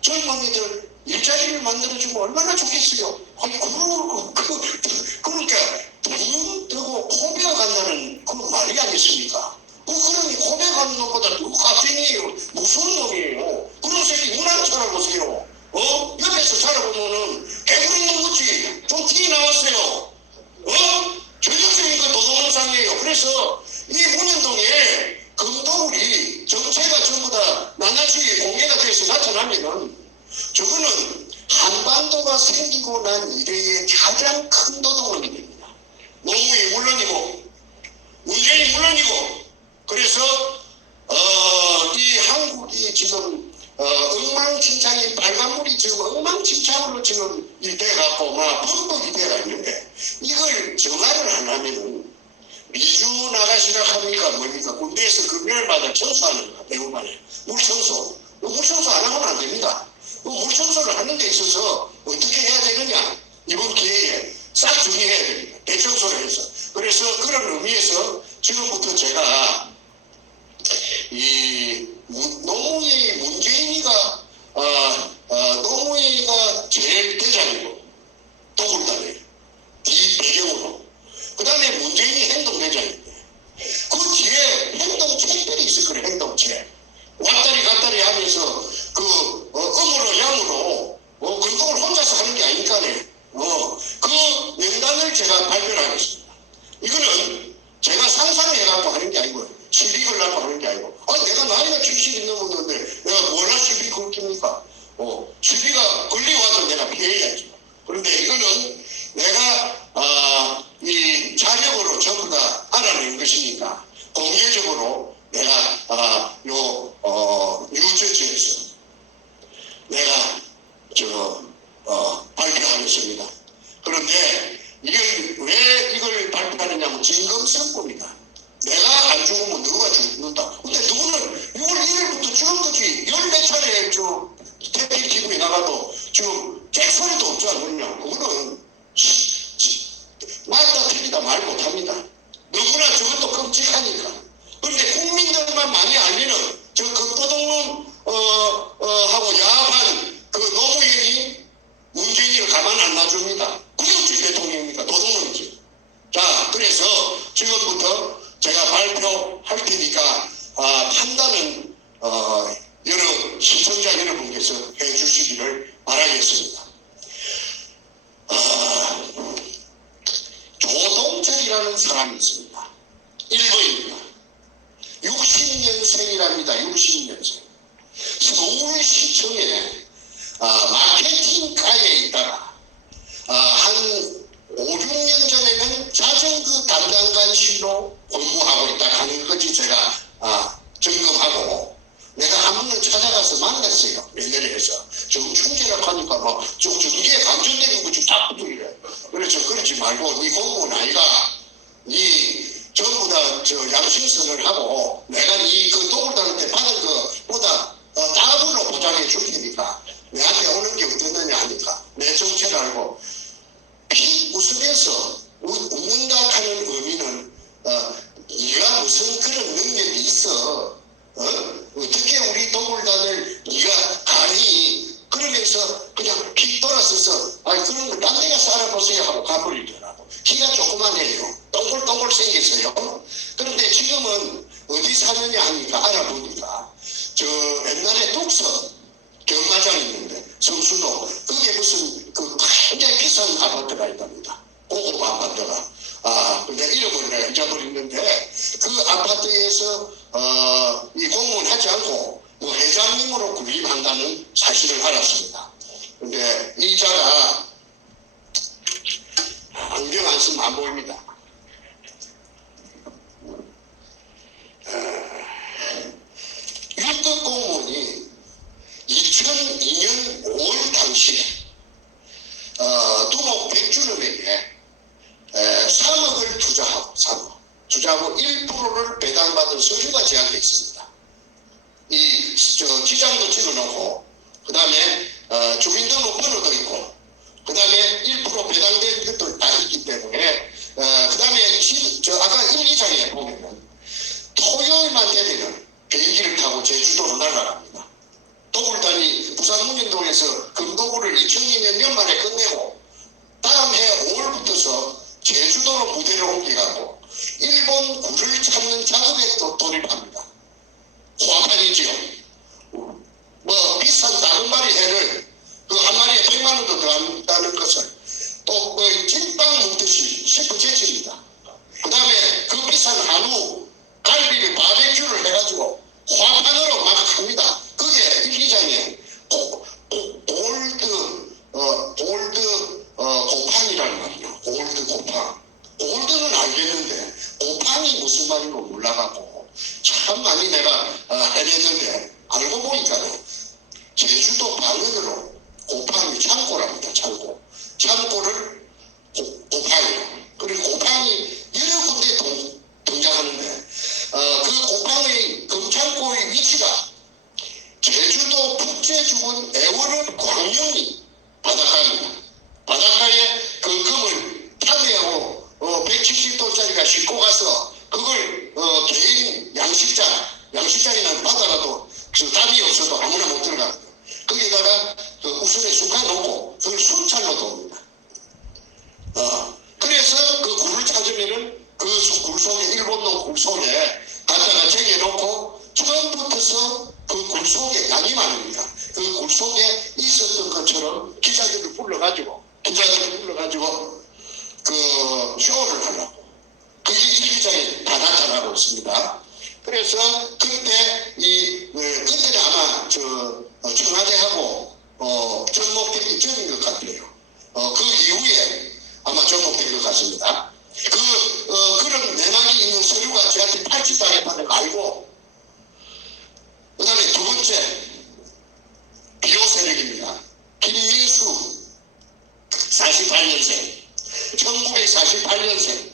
젊은이들 일자리를 만들어주면 얼마나 좋겠어요. 아니 그러니까 돈 들고 코베어 간다는 그 말이 아니겠습니까? 그러니 코베어 가는 놈보다 더 값쟁이에요. 무서운 놈이에요. 그런 새끼 문안 찾아보세요. 옆에서 살아보면은 개구리 놈같이 좀 티 나왔어요. 전형적인 그 도둑놈상이에요. 그래서 이 문현동에 금도굴이 정체가 전부 다 낱낱이 공개가 돼서 나타나면은 저거는 한반도가 생기고 난 이래의 가장 큰 도둑놈이 됩니다. 노무현이 물론이고 문재인이 물론이고. 그래서 이 한국이 지금 엉망진창이 빨간물이 지금 엉망진창으로 지금 돼갖고 막 범벅이 돼가 있는데 이걸 정화를 하려면은 미주 나가시라 합니까 뭡니까? 군대에서 금요일마다 청소하는 거 대우반에 물청소. 물청소 안 하고는 안 됩니다. 물청소를 하는 데 있어서 어떻게 해야 되느냐? 이번 기회에 싹 정리해야 됩니다. 대청소를 해서. 그래서 그런 의미에서 지금부터 제가 이 노무현이 문재인이가 노무현이가 제일 대장이고 도굴단에 이 배경으로 그 다음에 문재인이 행동대장인데 그 뒤에 행동체들이 있을 거예요. 행동체 왔다리 갔다리 하면서 그 음으로 양으로 근동을 혼자서 하는 게 아니까네. 그 명단을 제가 발표를 하겠습니다. 이거는 제가 상상해갖고 하는 게 아니고 시비 걸라고 하는 게 아니고 내가 나이가 70이 넘었는데 내가 뭐라 시비 걸깁니까? 시비가 걸려와도 내가 피해야죠. 그런데 이거는 내가 이 자력으로 전부 다 알아낸 것이니까 공개적으로 내가 뉴저지에서 내가 발표하겠습니다. 그런데 왜 이걸 발표하느냐면 진검승부입니다. 내가 안 죽으면 누가 죽는다. 근데 누구는 6월 1일부터 죽은 거지. 14 차례 태평 기구에 나가도 지금 잭소리도 없지 않느냐. 그거는 맞다 틀리다 말 못합니다. 누구나 저것도 끔찍하니까. 그런데 국민들만 많이 알리는 저 금도둑놈 하고 야합한 그 노무현이 문재인을 가만 안 놔줍니다. 그게 어찌 대통령입니까? 도둑놈이지. 자, 그래서 지금부터 제가 발표할 테니까 판단은 여러 시청자 여러분께서 해주시기를 바라겠습니다. 조동철이라는 사람이 있습니다. 1번입니다. 60년생이랍니다. 60년생. 서울시청에 마케팅과에 있다가 한 5, 6년 전에는 자전거 담당관실로 공부하고 있다 하는 거지. 제가 점검하고 내가 한 번은 찾아가서 만났어요. 매년에서 정충재라고 하니까 뭐 정기에 감전되는 거지 딱 붙어이래. 그래서 그러지 말고 네 공무원 아이가 네 전부 다 양심선을 하고 내가 그 도굴단한테 받은 것보다 더블로 보장해 줄 테니까 내한테 오는 게 어떻느냐 하니까 내 정체를 알고 피 웃으면서 웃는다 하는 의미는 네가 무슨 그런 능력이 있어. 어떻게 우리 도굴단을 네가 가니 그러면서 그냥 픽 돌아서서 그런 거 딴 데 가서 알아보세요 하고 가버리더라고. 키가 조그만해요. 동글동글 생겼어요. 그런데 지금은 어디 사느냐 하니까 알아보니까 옛날에 독서 경마장 있는데 성수도 그게 무슨 굉장히 비싼 아파트가 있답니다. 고급 아파트가. 근데 이름을 내가 잊어버렸는데 그 아파트에서 이 공무원 하지 않고 뭐 회장님으로 군림한다는 사실을 알았습니다. 근데 이자가 안경 안 쓰면 안 보입니다. 육급 공무원이 2002년 5월 당시에 두목 백주름에게 3억을 투자하고 1%를 배당받은 서류가 제한되어 있습니다. 이 지장도 찍어놓고 그 다음에 주민등록 번호도 있고 그 다음에 부산문인동에서 금도구를 2002년 연말에 끝내고 다음 해 5월부터서 제주도로 무대를 옮겨가고 일본 굴을 찾는 작업에 또 돌입합니다. 호화판이지요. 뭐 비싼 다금바리 회를 그 한 마리에 100만 원도 들어간다는 것을 또 찐빵 먹듯이 셰프제치입니다. 그 다음에 그 비싼 한우 갈비를 바베큐를 해가지고 화판으로 막 합니다. 그게 일기장에 골드 고팡이라는 말이야. 골드 고팡. 골드는 알겠는데 고팡이 무슨 말인지 몰라가고 참 많이 내가 헤맸는데 알고 보니까는 제주도 방언으로 고팡이 창고랍니다. 창고를 고팡이라. 그리고 고팡이 여러 군데 등장하는데 그 고팡의 금창고의 위치가 제주도 북제주군 애월읍 광명리 바닷가입니다. 바닷가에 그 금을 탐내하고 170도짜리가 싣고 가서 그걸 개인 양식장이나 바다라도 그 답이 없어도 아무나 못 들어갑니다. 거기다가 그 우선에 쑥가 놓고 그걸 순찰로 돕니다. 그래서 그 굴을 찾으면은 그 굴 속에 일본놈 굴 속에 갖다가 쟁여놓고 처음부터서 그 굴 속에 양이 많으니까 그 굴 속에 있었던 것처럼 기자들을 불러가지고 그 쇼를 하려고 그게 일기장에 다 나타나고 있습니다. 그래서 그때 그때는 아마 청와대하고 접목되기 전인 것 같아요. 그 이후에 아마 접목된 것 같습니다. 그런 내막이 있는 서류가 저한테 팔찌당했다는 걸 알고, 그 다음에 두 번째, 비호 세력입니다. 김민수, 48년생, 1948년생,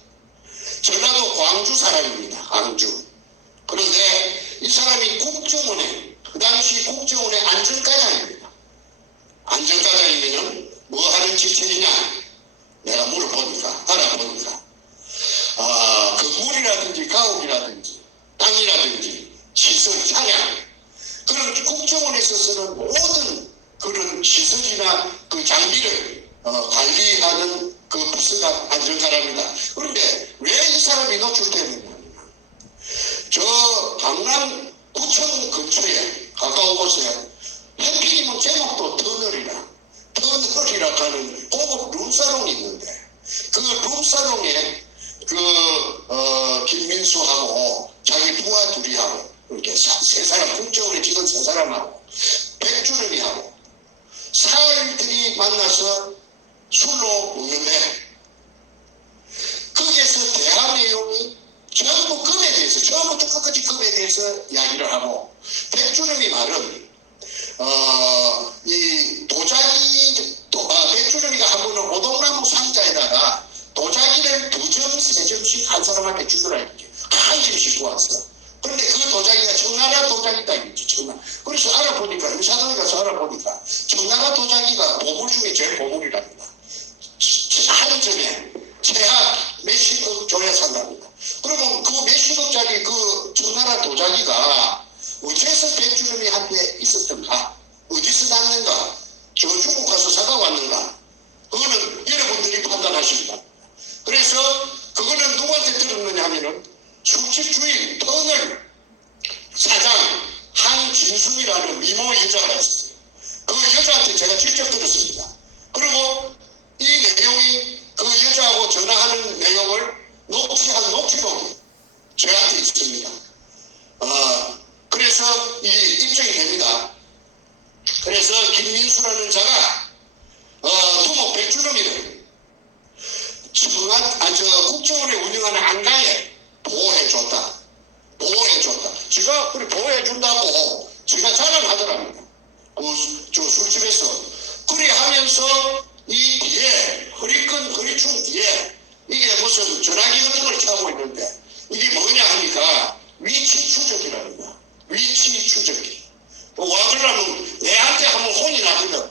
전라도 광주 사람입니다. 광주. 그런데 이 사람이 국정원에, 그 당시 국정원의 안전과장입니다. 안전과장이면은 뭐 하는 직책이냐? 내가 알아보니까 건물이라든지 가옥이라든지 땅이라든지 시설, 차량 그런 국정원에서 쓰는 모든 그런 시설이나 그 장비를 관리하는 그 부서가 안전과랍니다. 그런데 왜 이 사람이 노출되느냐? 저 강남 구청 근처에 가까운 곳에 해피님은 제목도 터널이라 하는 고급 룸사롱이 있는데 그 룸사롱에 김민수하고 자기 부하 둘이하고 이렇게 세 사람 국정원에 직원 세 사람하고 백주름이하고 사흘들이 만나서 술로 먹는데 거기에서 대화 내용이 전부 금에 대해서 처음부터 끝까지 금에 대해서 이야기를 하고 백주름이 말은 이 백주름이가 한 번은 오동나무 상자에다가 도자기를 2점, 3점씩 한 사람한테 주더라 이렇게 한 점씩 구웠어. 그런데 그 도자기가 청나라 도자기다 이거지. 청나라. 그래서 알아보니까 의사동에 가서 알아보니까 청나라 도자기가 보물 중에 제일 보물이랍니다. 한 점에 최하 몇십억 줘야 산답니다. 그러면 그 몇십억짜리 그 청나라 도자기가 어째서 백주름이 한테 있었던가? 어디서 났는가? 저 중국 가서 사다 왔는가? 그거는 여러분들이 판단하십니다. 그래서 그거는 누구한테 들었느냐 하면은 술집 주인 터널 사장 한진숙이라는 미모 여자가 있었어요. 그 여자한테 제가 직접 들었습니다. 그리고 이 내용이 그 여자하고 전화하는 내용을 녹취한 녹취록이 저한테 있습니다. 그래서 이 입증이 됩니다. 그래서 김민수라는 자가 두목 백주름이를 국정원에 운영하는 안가에 보호해줬다. 지가 그래 보호해준다고 지가 자랑하더랍니다. 저 술집에서 그래 하면서 이 뒤에 허리춤 뒤에 이게 무슨 전화기 같은 걸 차고 있는데 이게 뭐냐 하니까 위치 추적기랍니다. 위치 추적기. 와 그러면 내한테 한번 혼이 나거든.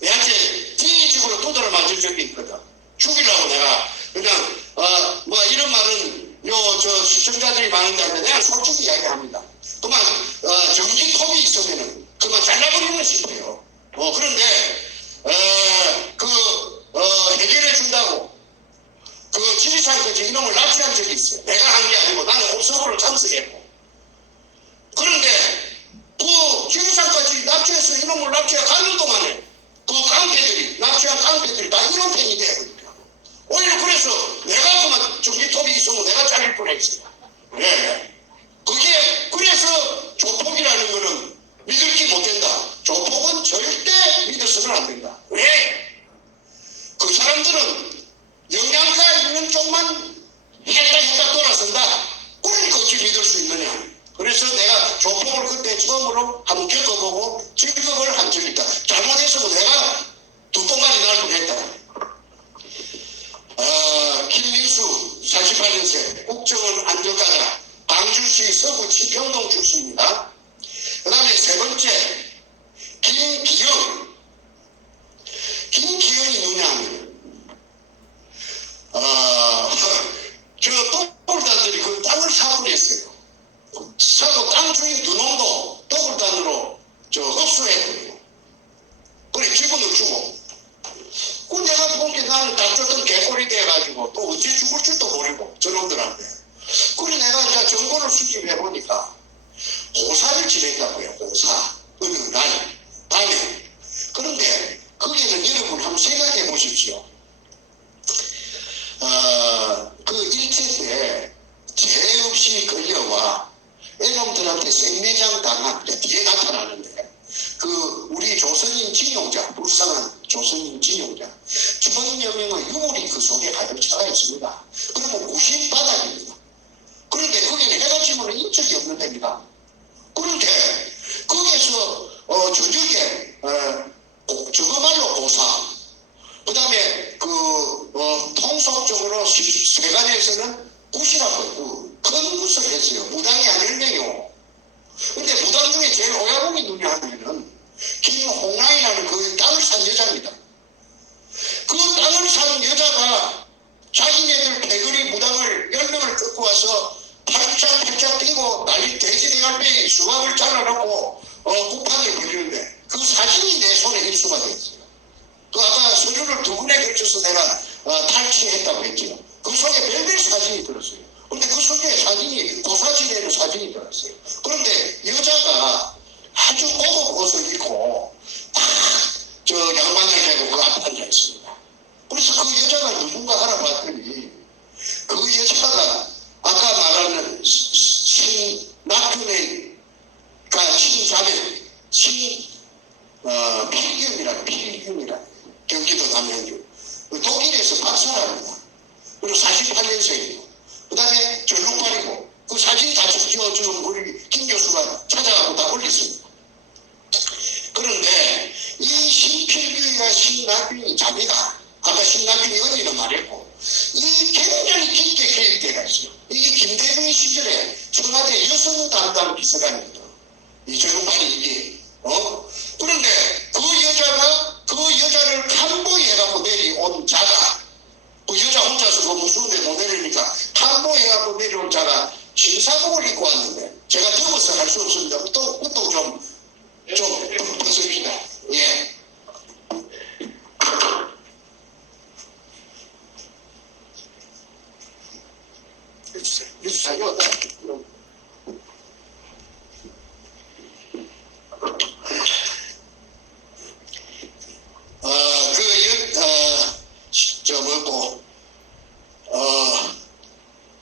내한테 뒤집으로 두드려 맞은 적이 있거든. 죽이려고 내가 그냥 뭐 이런 말은 저 시청자들이 많은데 내가 솔직히 이야기합니다. 그만 전기톱이 있으면은 그만 잘라버리면 싶어요. 사람들이 다 이런 팬이 돼버리더라고. 오히려 그래서 내가 그만 전기톱이 있으면 내가 잘릴 뻔했어요. 네. 그게 그래서 조폭이라는 거는 믿을지 못된다. 조폭은 절대 믿어서는 안 된다. 왜? 그 사람들은 영양가 있는 쪽만 했다 돌아선다. 그러니까 어찌 믿을 수 있느냐. 그래서 내가 조폭을 그때 처음으로 한번 겪어보고 직업을 한 적이 있다. 잘못했으면 내가 두 똥간이 날 뻔했다. 김민수 48년생 국정원 안전과장 광주시 서구 지평동 출신입니다. 그 다음에 세 번째 김기영. 김기영이 누냐면 저 똑불단들이 그 땅을 사고 했어요. 사고 땅 주인 두 놈도 똑불단으로 흡수했거든요. 그래 기분을 주고. 그 내가 보기에 나는 닥쳤던 개꼬리 돼가지고 또 언제 죽을 줄도 모르고 저놈들한테. 그래 내가 이제 정보를 수집해보니까 고사를 지냈다고요. 고사. 어느 날 밤에. 그런데 거기는 여러분 한번 생각해 보십시오. 그 일제 때 죄 없이 끌려와 애놈들한테 생매장 당한 뒤에 나타나는데 그 우리 조선인 진용자, 불쌍한 조선인 진용자 1000여 명의 유물이 그 속에 가득 차가 있습니다. 그러면 90바닥입니다. 그런데 거기는 해가 지면 인적이 없는 데입니다. 그런데 거기에서 저녁에 저거말로 고사, 그 다음에 통속적으로 세간에서는 굿이라고 큰 굿을 했어요. 무당이 한 10명이요. 근데 무당 중에 제일 오야봉이 누냐 하면은 김홍랑이라는 그 땅을 산 여자입니다. 그 땅을 산 여자가 자기네들 패거리 무당을 10명을 끌고 와서 팔짝 뛰고 난리 돼지대갈배에 수박을 잘라놓고 국판을 그리는데 그 사진이 내 손에 입수가 됐어요. 그 아까 서류를 두 군에 걸쳐서 내가 탈취했다고 했죠. 그 속에 별별 사진이 들었어요. 근데 그 속에 사진이 고사진에는 사진이 들었어요. 그런데 여자가 아주 고급 옷을 입고 딱 양반을 대고 그 앞에 앉아 있습니다. 그래서 그 여자가 누군가 알아봤더니 그 여자가 아까 말하는 신낙균의가 친자매 필균이라 경기도 남양주 독일에서 박사랍니다. 그리고 48년생이고 그 다음에 전룩발이고 그 사진이 다 지금 우리 김 교수가 찾아가고 다 올렸습니다. 그런데 이 신필규와 신낙균이 자매가 아까 신낙균이 언니는 말했고 이 굉장히 깊게 개입되어 있어요. 이게 김대중 시절에 청와대 여성 담당 비서관이거든. 이 전룩발이 이게 그런데 그 여자가 그 여자를 간보해갖고 내려온 자가 그 여자 혼자서 그 무서운데 못 내리니까 간보해갖고 내려온 자가 신사복을 입고 왔는데 제가 더워서 할 수 없습니다. 또 좀 벗읍시다. 예. 해주세요.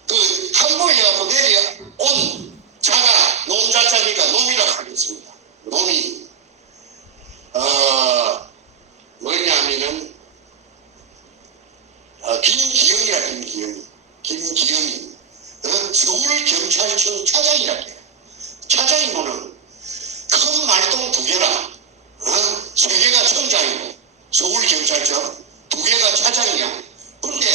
그 한보해갖고 내려온 자가 놈자자니까 놈이라 하겠습니다. 놈이 뭐냐면은 김기영이 서울경찰청 차장이라 해요. 차장이면은 큰 말똥 2개라 3개가 청장이고 서울경찰청 2개가 차장이야. 그런데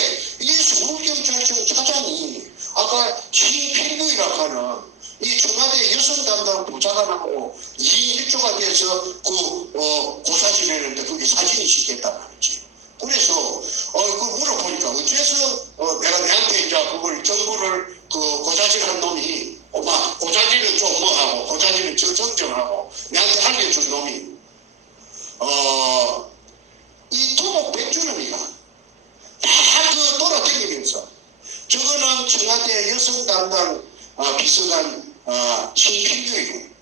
이 서울경찰청 차장이 아까 신필규이라고 하는 이 청와대 여성 담당 부장관하고 2인 1조가 돼서 고사 지내는데 거기 사진이 찍혔단 말이지. 그래서 그걸 물어보니까 어째서 내가 내한테 이제 그걸 정보를 고자질한 놈이 고자질은 좀 뭐하고 고자질은 정정하고 내한테 알려준 놈이 이 토목 백주름이가 다 돌아다니면서 저거는 청와대 여성 담당 비서관 신필규이고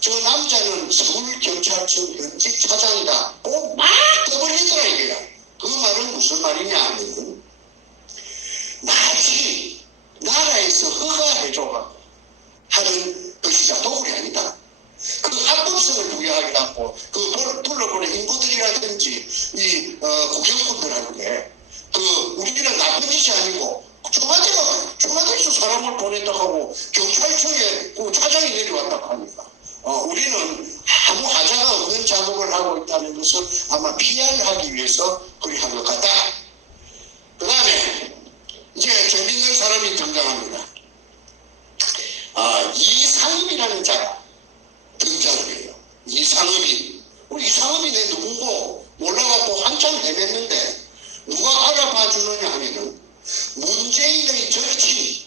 저 남자는 서울경찰청 현직 차장이다. 꼭 막 떠벌리더라 이거야. 그 것이 아니고 청와대에서 사람을 보냈다 하고 경찰청에 그 차장이 내려왔다 합니다. 우리는 아무 하자가 없는 작업을 하고 있다는 것을 아마 PR하기 위해서 그리 한 것 같다. 그 다음에 이제 재밌는 사람이 등장합니다. 이상읍이라는 자가 등장을 해요. 이상읍이. 이상읍이 내 누군고 몰라갖고 한참 헤맸는데 누가 알아봐 주느냐 하면은 문재인의 절친.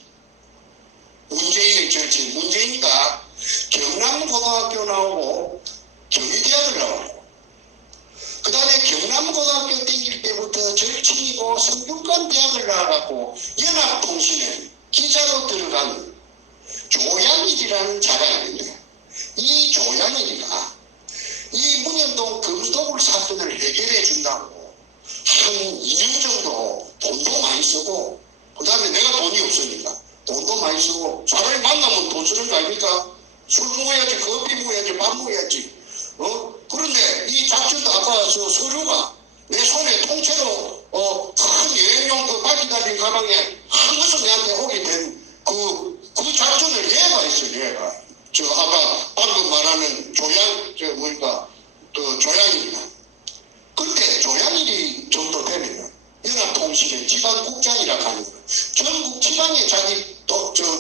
문재인이가 경남고등학교 나오고 경희대학을 나와요. 그 다음에 경남고등학교 땡길 때부터 절친이고 성균관대학을 나와갖고 연합통신에 기자로 들어간 조양일이라는 자가 있는데 이 조양일이가 이 문현동 금속을 사건을 해결해 준다고 한 2년 정도 돈도 많이 쓰고 그 다음에 내가 돈이 없으니까 돈도 많이 쓰고 사람이 만나면 돈 쓰는 거 아닙니까? 술 먹어야지, 커피 먹어야지, 밥 먹어야지. 그런데 이 작전도 아까 서류가 내 손에 통째로 큰 여행용 그 바퀴 달린 가방에 한 것을 내한테 오게 된 그 작전을 얘가 했어요. 얘가 아까 방금 말하는 조양입니다. 근데 조양일이 정도 되면 연합통신의 지방국장이라고 하는 거예요. 전국 지방에 자기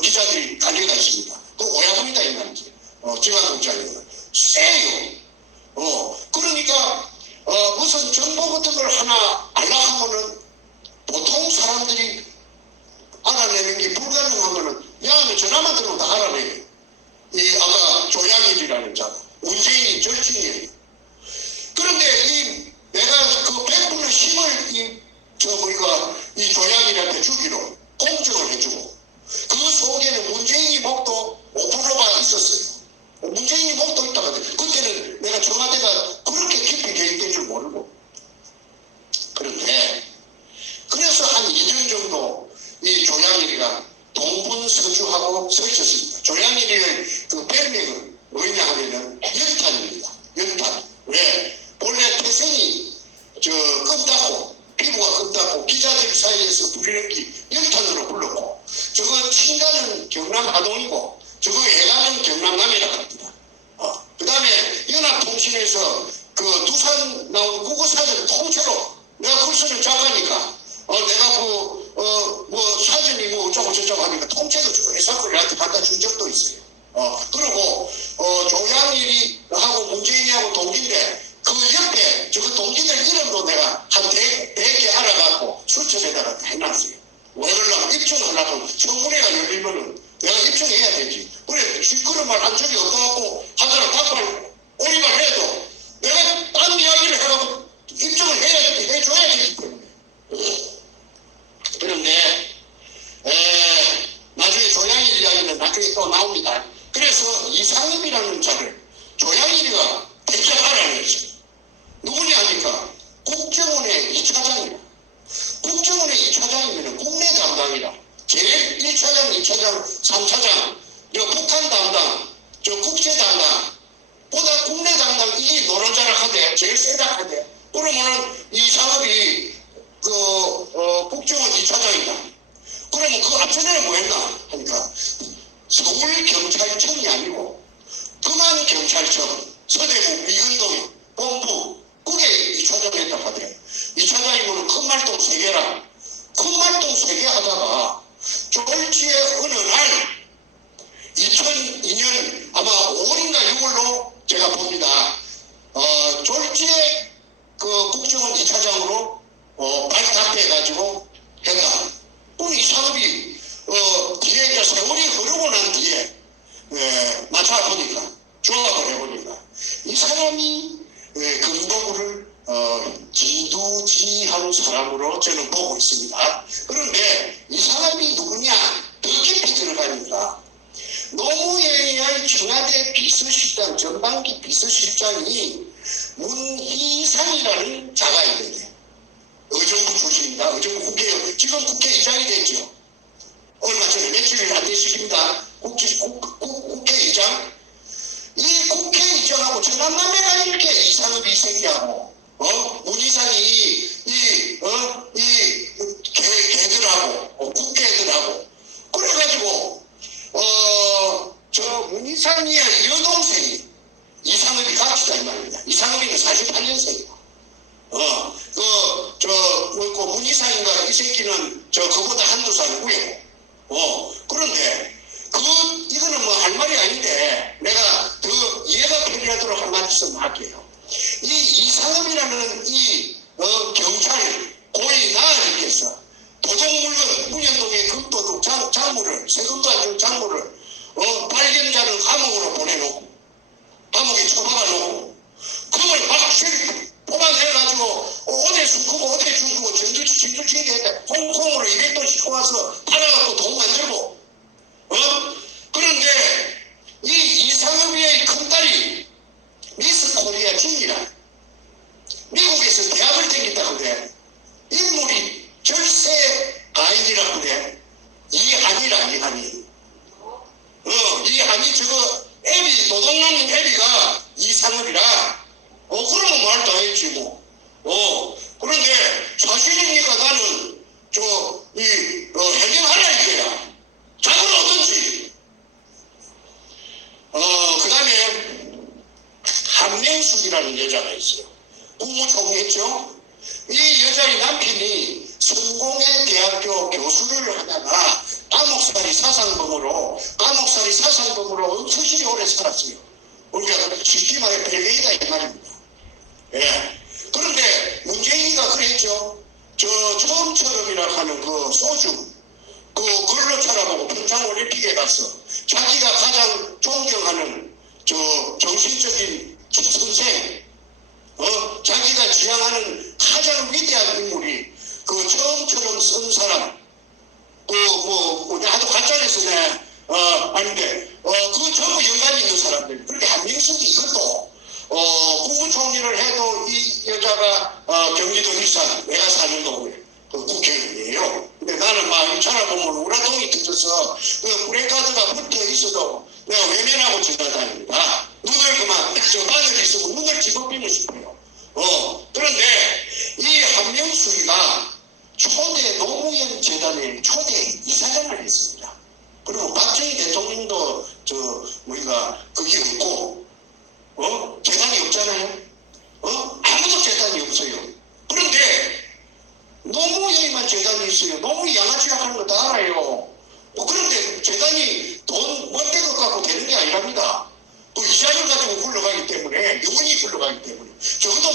기자들이 달려가 있습니다. 그 오야분이다 이 말이지. 지방국장이면 세요. 그러니까 무슨 정보 같은 걸 하나 알라하면은 보통 사람들이 알아내는 게 불가능하면은 야는 전화만 들으면 다 알아내요. 이 아까 조양일이라는 자 문재인이 절친이에요. 그런데 내가 그 100분의 힘을 이 조양일한테 주기로 공정을 해주고 그 속에는 문재인이 목도 5%가 있었어요. 문재인이 목도 있다고 하더니 그때는 내가 청와대가 그렇게 깊이 개입된 줄 모르고 그런데 그래서 한 2년 정도 이 조양일이가 동분서주하고 서 있었습니다. 조양일이의 그 별명은 뭐냐 하면은 연탄입니다. 연탄. 왜? 본래 태생이 피부가 껌닦고 기자들 사이에서 부리는 게 연탄으로 불렀고 저거 친가는 경남 하동이고 저거 애가는 경남남이라고 합니다. 그 다음에 연합통신에서 그 두산 나온 국어사전 통째로 내가 글쓰는 작가니까 내가 사전이 어쩌고 저쩌고 하니까 통째로 저 회사글한테 갖다 준 적도 있어요. 그리고 조양일이 하고 문재인이하고 동기인데 그 옆에 저 동기들 이름도 내가 한 100개 알아갖고 수첩에다가 해놨어요. 왜 그러려면 입증하려면 청문회가 열리면은 내가 입증해야 되지. 그래 그런 말 한 적이 없어갖고 하더라 닭발 오리발 해도 내가 딴 이야기를 해갖고 입증을 해줘야 되기 때문에. 그런데 나중에 조양일 이야기는 나중에 또 나옵니다. 그래서 이상읍이라는 자를 조양일이가 대체 알아냈어요. 누구냐 하니까 국정원의 2차장이라. 국정원의 2차장이면 국내 담당이라. 제일 1차장, 2차장, 3차장, 북한 담당, 국제 담당, 보다 국내 담당 이게 노른자락 하대, 제일 세작 하대. 그러면은 이상읍이 국정원 2차장이다. 그러면 그 앞전에는 뭐 했나 하니까 서울경찰청이 아니고 금안경찰청, 서대문, 미근동에 본부, 그게 2차장 했다고 하대. 2차장이면 큰 말동 3개라. 큰 말동 3개 하다가 졸지에 어느 날 2002년 아마 5월인가 6월로 제가 봅니다. 졸지에 그 국정원 2차장으로 발탁해가지고 했다. 그럼 이상읍이 뒤에 이제 세월이 흐르고 난 뒤에 맞춰보니까 조합을 해보니까 이 사람이 금도구를 지두지휘하는 사람으로 저는 보고 있습니다. 그런데 이 사람이 누구냐 더 깊이 들어가니까 노무현의 청와대 비서실장 전반기 비서실장이 문희상이라는 자가 있는데 의정부 출신입니다. 의정부 국회의원 지금 국회의장이 됐죠. 얼마 전에 며칠 안 됐습니다. 국회의장 이 국회의장하고 전남남매가 이렇게 이상읍이 생기하고 문희상이 개들하고 문상희의 여동생이 이상업이 같이다 이 말입니다. 이상업이는 48년생이고, 문이상인가 이 새끼는 그보다 한두 살 위에. 그런데 이거는 뭐 할 말이 아닌데 내가 더 이해가 편리하도록 한 말씀 할게요. 이 이상업이라는 경찰 고위 나으리께서 도둑물건 문현동의 금도둑 장물을 세금도 안 준 장물을 발견자는 감옥으로 보내놓고 감옥에 처박아 놓고 그걸 막 뽑아내가지고 어디 숨고 어디 죽고 진주치기 했다. 홍콩으로 200돈씩 와서 팔아갖고 돈 만들고 그런데 이 이상업이의 큰딸이 미스 코리아 진이라 미국에서 대학을 다녔다 그래. 인물이 절세 가인이라 그래. 이한이 저거 애비 도둑놈인 애비가 이상업이라 그러면 말 다 했지 뭐. 그런데 사실이니까 나는 해명하라 이거야. 자금 얻든지. 그 다음에 한명숙이라는 여자가 있어요. 국무총리했죠. 이 여자의 남편이 성공회 대학교 교수를 하다가 감옥살이 사상범으로 수십이 오래 살았어요. 우리가 쉽게 말해 벨레이다 이 말입니다. 예. 그런데 문재인이가 그랬죠. 처음처럼이라 하는 그 소주 그걸로 찾아보고 평창올림픽에 가서 자기가 가장 존경하는 정신적인 선생 자기가 지향하는 가장 위대한 인물이 처음처럼 쓴 사람 하도 가짜에서 아닌데 전부 연관이 있는 사람들. 그렇게 한명숙이 이것도 국무총리를 해도 이 여자가 경기도 일산 내가 사는 동네 국회의원이에요. 근데 나는 막 찾아보면 우라통이 터져서 브레이크카드가 붙어 있어도 내가 외면하고 지나다닙니다. 눈을 그만 바늘 있으면 눈을 집어비고 싶어요. 그런데 이 한명숙이가 초대 노무현 재단의 초대 이사장을 했습니다. 그리고 박정희 대통령도 거기 없고 재단이 없잖아요. 아무도 재단이 없어요. 그런데 노무현이만 재단이 있어요. 노무현 양아치 하는 거 다 알아요. 그런데 재단이 돈 멋대 것 갖고 되는 게 아니랍니다. 또 이자를 가지고 굴러가기 때문에 영원히 굴러가기 때문에 적어도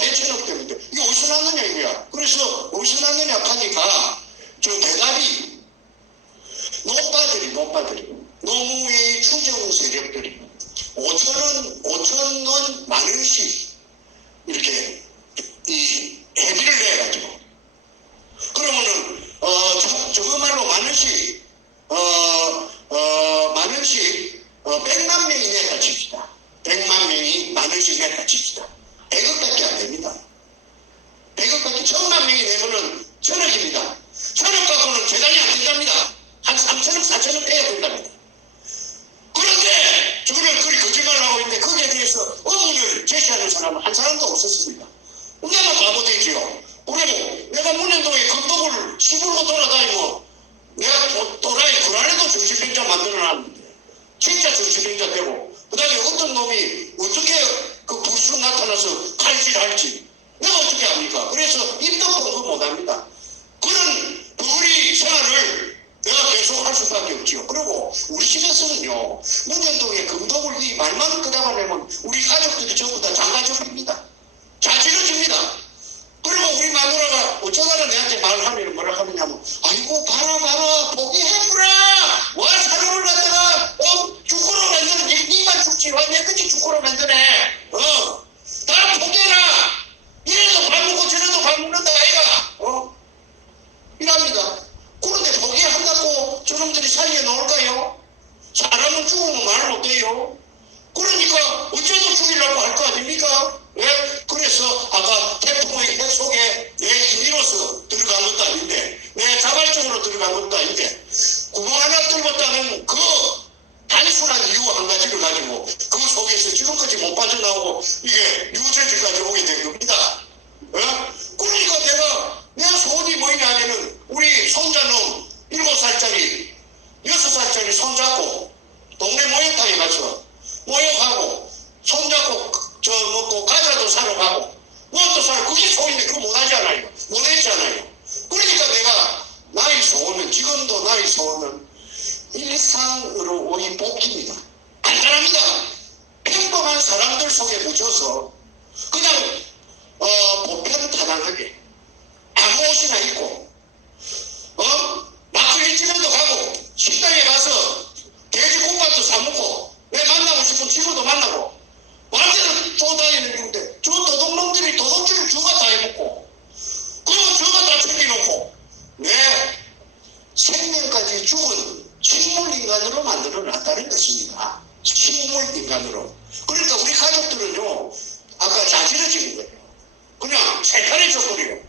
세탈해 줘버려요.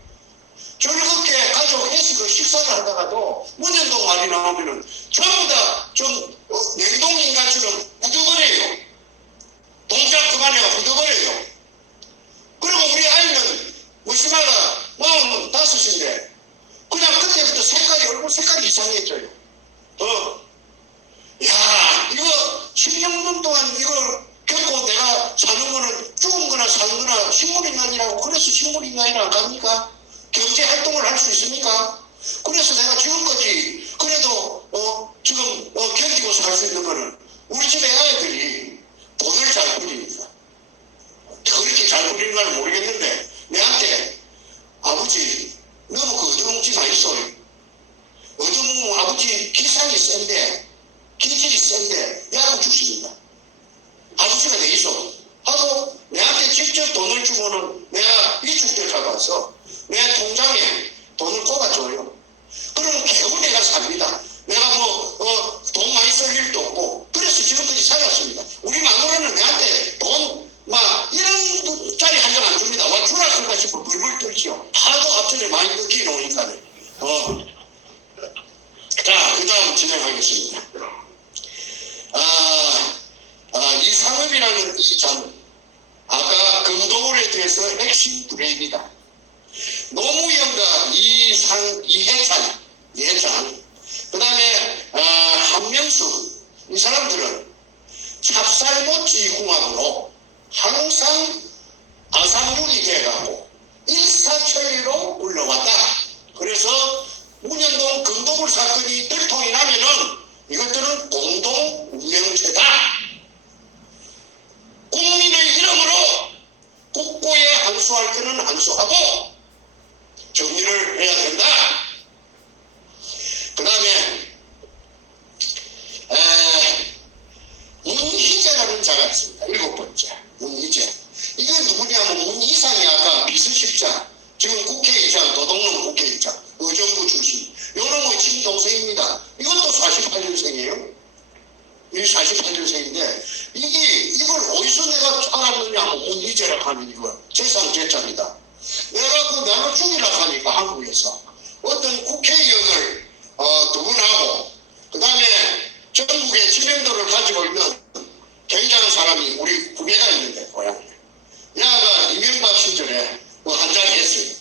즐겁게 가족 회식을 식사를 하다가도 문현동 말이 나오면은 전부 다 좀 냉동인간처럼 굳어버려요. 동작 그만해가 굳어버려요. 그리고 우리 아이는 무시마가 45인데 그냥 그때부터 색깔이 얼굴 색깔이 이상해져요. 야 이거 16년 동안 이걸 겪고 내가 사는 거는 죽은 거나 사는 거나 식물인간이라고 그래서 식물인간이라고 합니까? 경제 활동을 할 수 있습니까? 그래서 내가 지금까지 그래도 지금 견디고 살 수 있는 거는 우리 집 애아이들이 돈을 잘 벌입니다. 그렇게 잘 벌리는 걸 모르겠는데 내한테 아버지 너무 그 어두뭉치 마 있어. 어두뭉 아버지 기상이 센데 기질이 센데 약을 주십니다. 아버지가 돼 있어. 하고 내한테 직접 돈을 주고는 내가 위축될 가서 내 통장에 돈을 꼽아줘요. 그러면 겨우 내가 삽니다. 내가 돈 많이 쓸 일도 없고 그래서 지금까지 살았습니다. 우리 마누라는 내한테 돈 막 이런 짜리 한 장 안 줍니다. 와 주라 그런가 싶어 불불 떨지요. 하도 앞전에 많이 뜯기 놓으니까. 자, 그 다음 진행하겠습니다. 이 상업이라는 이 점, 아까 금도굴에 대해서 핵심 브레인이다. 노무현과 이해찬, 그 다음에 한명수, 이 사람들은 찹쌀모찌 궁합으로 항상 아상육이 돼가고 일사천리로 올라왔다. 그래서 문현동 금도굴 사건이 들통이 나면은 이것들은 공동 운명체다. 국민의 이름으로 국고에 한수할 때는 한수하고 정리를 해야 된다. 그 다음에 문희재라는 자가 있습니다. 7번째 문희재. 이건 누구냐면 문희상이 아까 비서실장, 지금 국회의장, 도덕농 국회의장, 의정부 출신. 요놈의 친동생입니다. 이것도 48년생이에요. 이 48년생인데 이걸 어디서 내가 알았느냐 하면 문희재라고 하면 이거 재상제자입니다. 내가 그 나눠 죽이라고 하니까 한국에서 어떤 국회의원을 두 분하고 그 다음에 전국의知名도를 가지고 있는 굉장한 사람이 우리 후배가 있는데 고향에 야가 이명박 시절에 한 자리 했어요.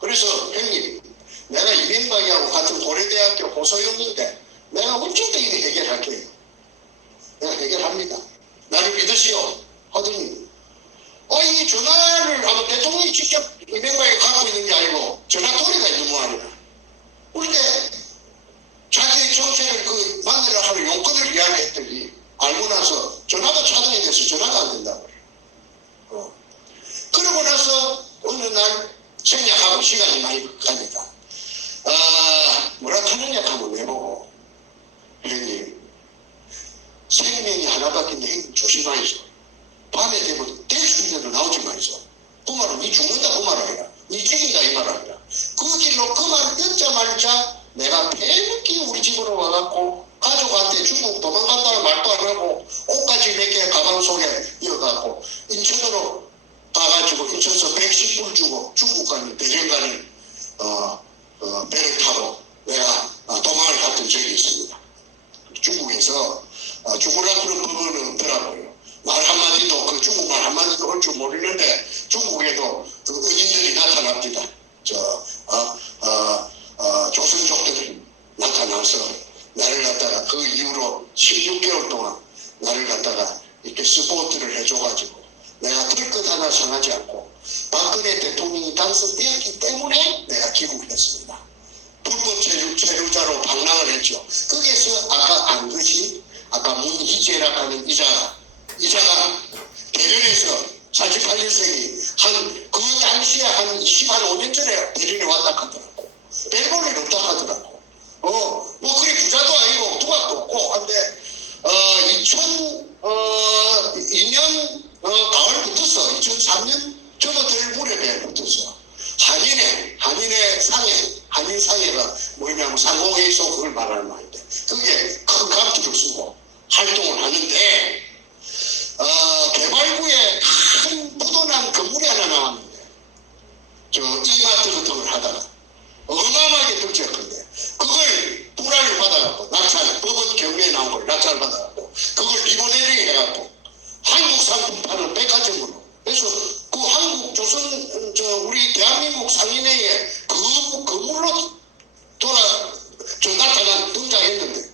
그래서 형님 내가 이명박이하고 같은 고려대학교 고소형인데 내가 어쨌든 이거 해결할게요. 내가 해결합니다. 나를 믿으시오 하더니 이 전화를 하면 대통령이 직접 이명박이 갖고 있는 게 아니고 전화거리가 있는 모양이다. 그런데 자기의 정책을 만들어 하는 용건을 이야기했더니 알고 나서 전화가 차단이 돼서 전화가 안 된다고 그래요. 그러고 나서 어느 날 생략하고 시간이 많이 갑니다. 뭐라 하느냐 하면 내보고 형님 생명이 하나밖에 없는데 형님 조심하이소. 밤에 되면 될 수 있는 대로 나오지 마이소. 그 말은 니 죽는다 그 말 아니라 니 죽인다 이 말 아니라 그 길로 그 말 듣자마자 내가 폐늦게 우리 집으로 와갖고 가족한테 중국 도망간다는 말도 안 하고 옷까지 몇 개 가방 속에 이어갖고 인천으로 가가지고 인천에서 110불 주고 중국 가는 대전 가는 배를 타고 내가 도망을 갔던 적이 있습니다. 중국에서 죽으라 그런 법은 없더라고요. 말 한마디도 그 중국말 한마디도 할 줄 모르는데 중국에도 그 은인들이 나타납니다. 조선족들이 나타나서 나를 갖다가 그 이후로 16개월 동안 나를 갖다가 이렇게 스포트를 해줘가지고 내가 털끝 하나 상하지 않고 박근혜 대통령이 당선되었기 때문에 내가 귀국했습니다. 불법 체류자로 방랑을 했죠. 거기에서 아까 문희재라고 하는 이자가 대련에서 48년생이 그 당시에 한 25년 전에 대련에 왔다 하더라고. 벨볼이 없다 하더라고. 뭐 그리 부자도 아니고 두각도 없고 한데 2002년 가을 붙었어. 2003년 접어들 무렵에 붙었어. 한인 상해가 뭐냐면 상공회의소 그걸 말하는 말인데 그게 큰 감투를 쓰고 활동을 하는데 개발구에 큰 부도난 건물이 하나 나왔는데 이마트 같은 걸 하다가 어마어마하게 득지했건데 그걸 불화를 받아갖고 낙찰, 법원 경매에 나온 걸 낙찰 받아갖고 그걸 리모델링 해갖고 한국 상품 파는 백화점으로. 그래서 그 한국 조선 우리 대한민국 상인회에 그 건물로 나타난 등장했는데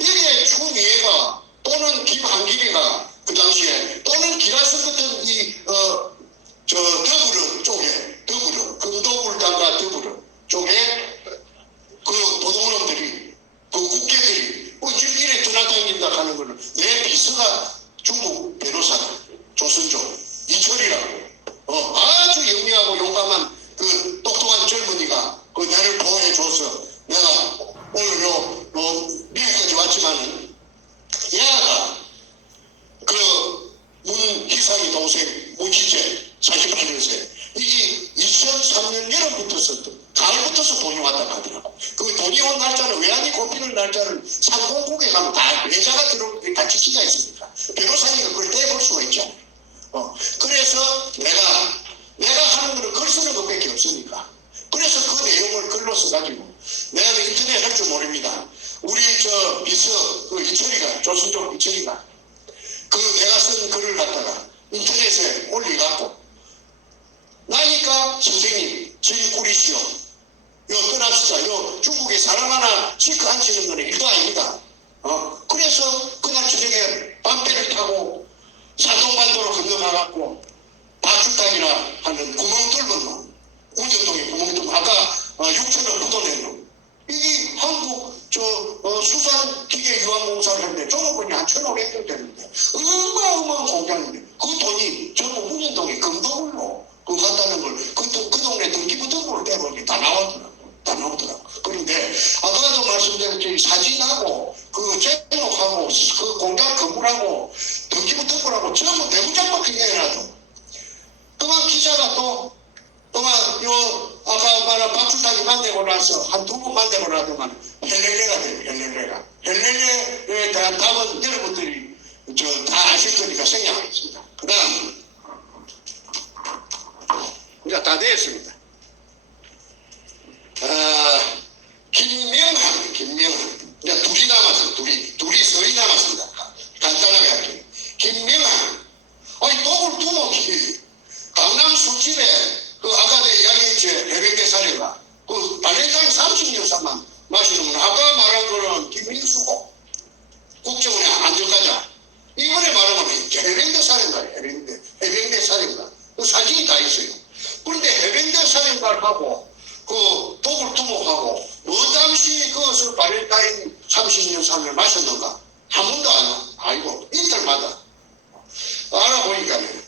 이게 추미애가 또는 김한길이가 그 당시에 또는 기라성 같은 더불어 쪽에 금도불당과 더불어 쪽에 그 도둑놈들이 그 국회들이 이래 드나다닌다 하는 거는 내 비서가 중국 변호사다. 조선족 이철이라고 아주 영리하고 용감한 그 똑똑한 젊은이가 그 나를 보호해줘서 내가 오늘 미국까지 왔지만은 얘가 그 문희상이 동생 문희재 48년생 이게 2003년 여름부터서 가을부터서 돈이 왔다 가더라고. 그 돈이 온 날짜는 외환이 꼽히는 날짜를 상공국에 가면 다 외자가 들어올 같이 기가 있으니까 변호사니까 그걸 떼볼 수가 있잖아. 그래서 내가 하는 거는 글 쓰는 것밖에 없으니까 그래서 그 내용을 글로 써가지고 내가 인터넷 할 줄 모릅니다. 우리 비서 그 이철이가 조선족 이철이가 그 내가 쓴 글을 갖다가 인터넷에 올려갖고 나니까 선생님 저기 꾸리시오. 요 떠납시다. 요 중국에 사람 하나 치크 안 치는 거는 일도 아닙니다. 그래서 그날 저녁에 밤배를 타고 사동반도로 건너가갖고 바출당이라 하는 구멍 뚫은 놈, 운전동에 구멍 뚫은 아까 6천원 묻어낸 놈. 이게 한국 수산기계 유한공사를 했는데 종업원이 한 1,500명 되는데 어마어마한 공장인데 그 돈이 전부 운전동에 금도굴로 그 갔다는 걸 그 동네 등기부등본을 떼보니 다 나오더라고. 그런데 아까도 말씀드렸듯이 사진하고 그 제목하고 그 공장 건물하고 등기부등본하고 전부 대문짝밖에 내놔도 그만 기자가 그만 아까 말한 박출당이 만나고 나서 한 2번 만나고 나더만 헬렐레가 돼요. 헬렐레에 대한 답은 여러분들이 다 아실 거니까 생략하겠습니다. 그 다음 이제 다 되었습니다. 김명한 이제 둘이 남았어요. 둘이 서이 남았습니다. 간단하게 할게요. 김명한 똥을 두목이 강남 술집에 그 아까 내 이야기했지 해병대 사례가 그 발렌타인 30년산만 마시는 건 아까 말한 거는 김민수고 국정원에 안전가자 이번에 말하면 해병대 사례인가 해병대 사례인가 그 사진이 다 있어요. 그런데 해병대 사례인가하고 그 독을 두목하고 뭐 당시 그것을 발렌타인 30년산을 마셨는가 한 번도 안 알고 이틀마다 알아보니까는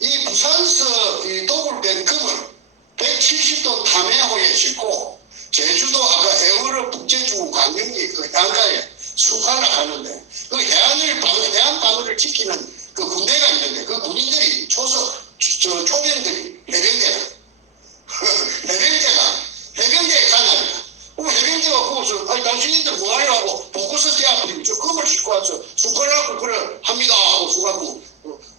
이 부산서 이 독을 된 금을 170톤 탐해호에 싣고 제주도 아까 애월읍 북제주 강릉리 그 해안가에 수관을 그 해안 방어를 지키는 그 군대가 있는데 그 군인들이 초병들이 해병대에 가냐 해병대가 거기서 당신들 뭐하냐 하고 보고서 대합이 저 금을 싣고 와서 수관하고 그래 합니다 하고 수가고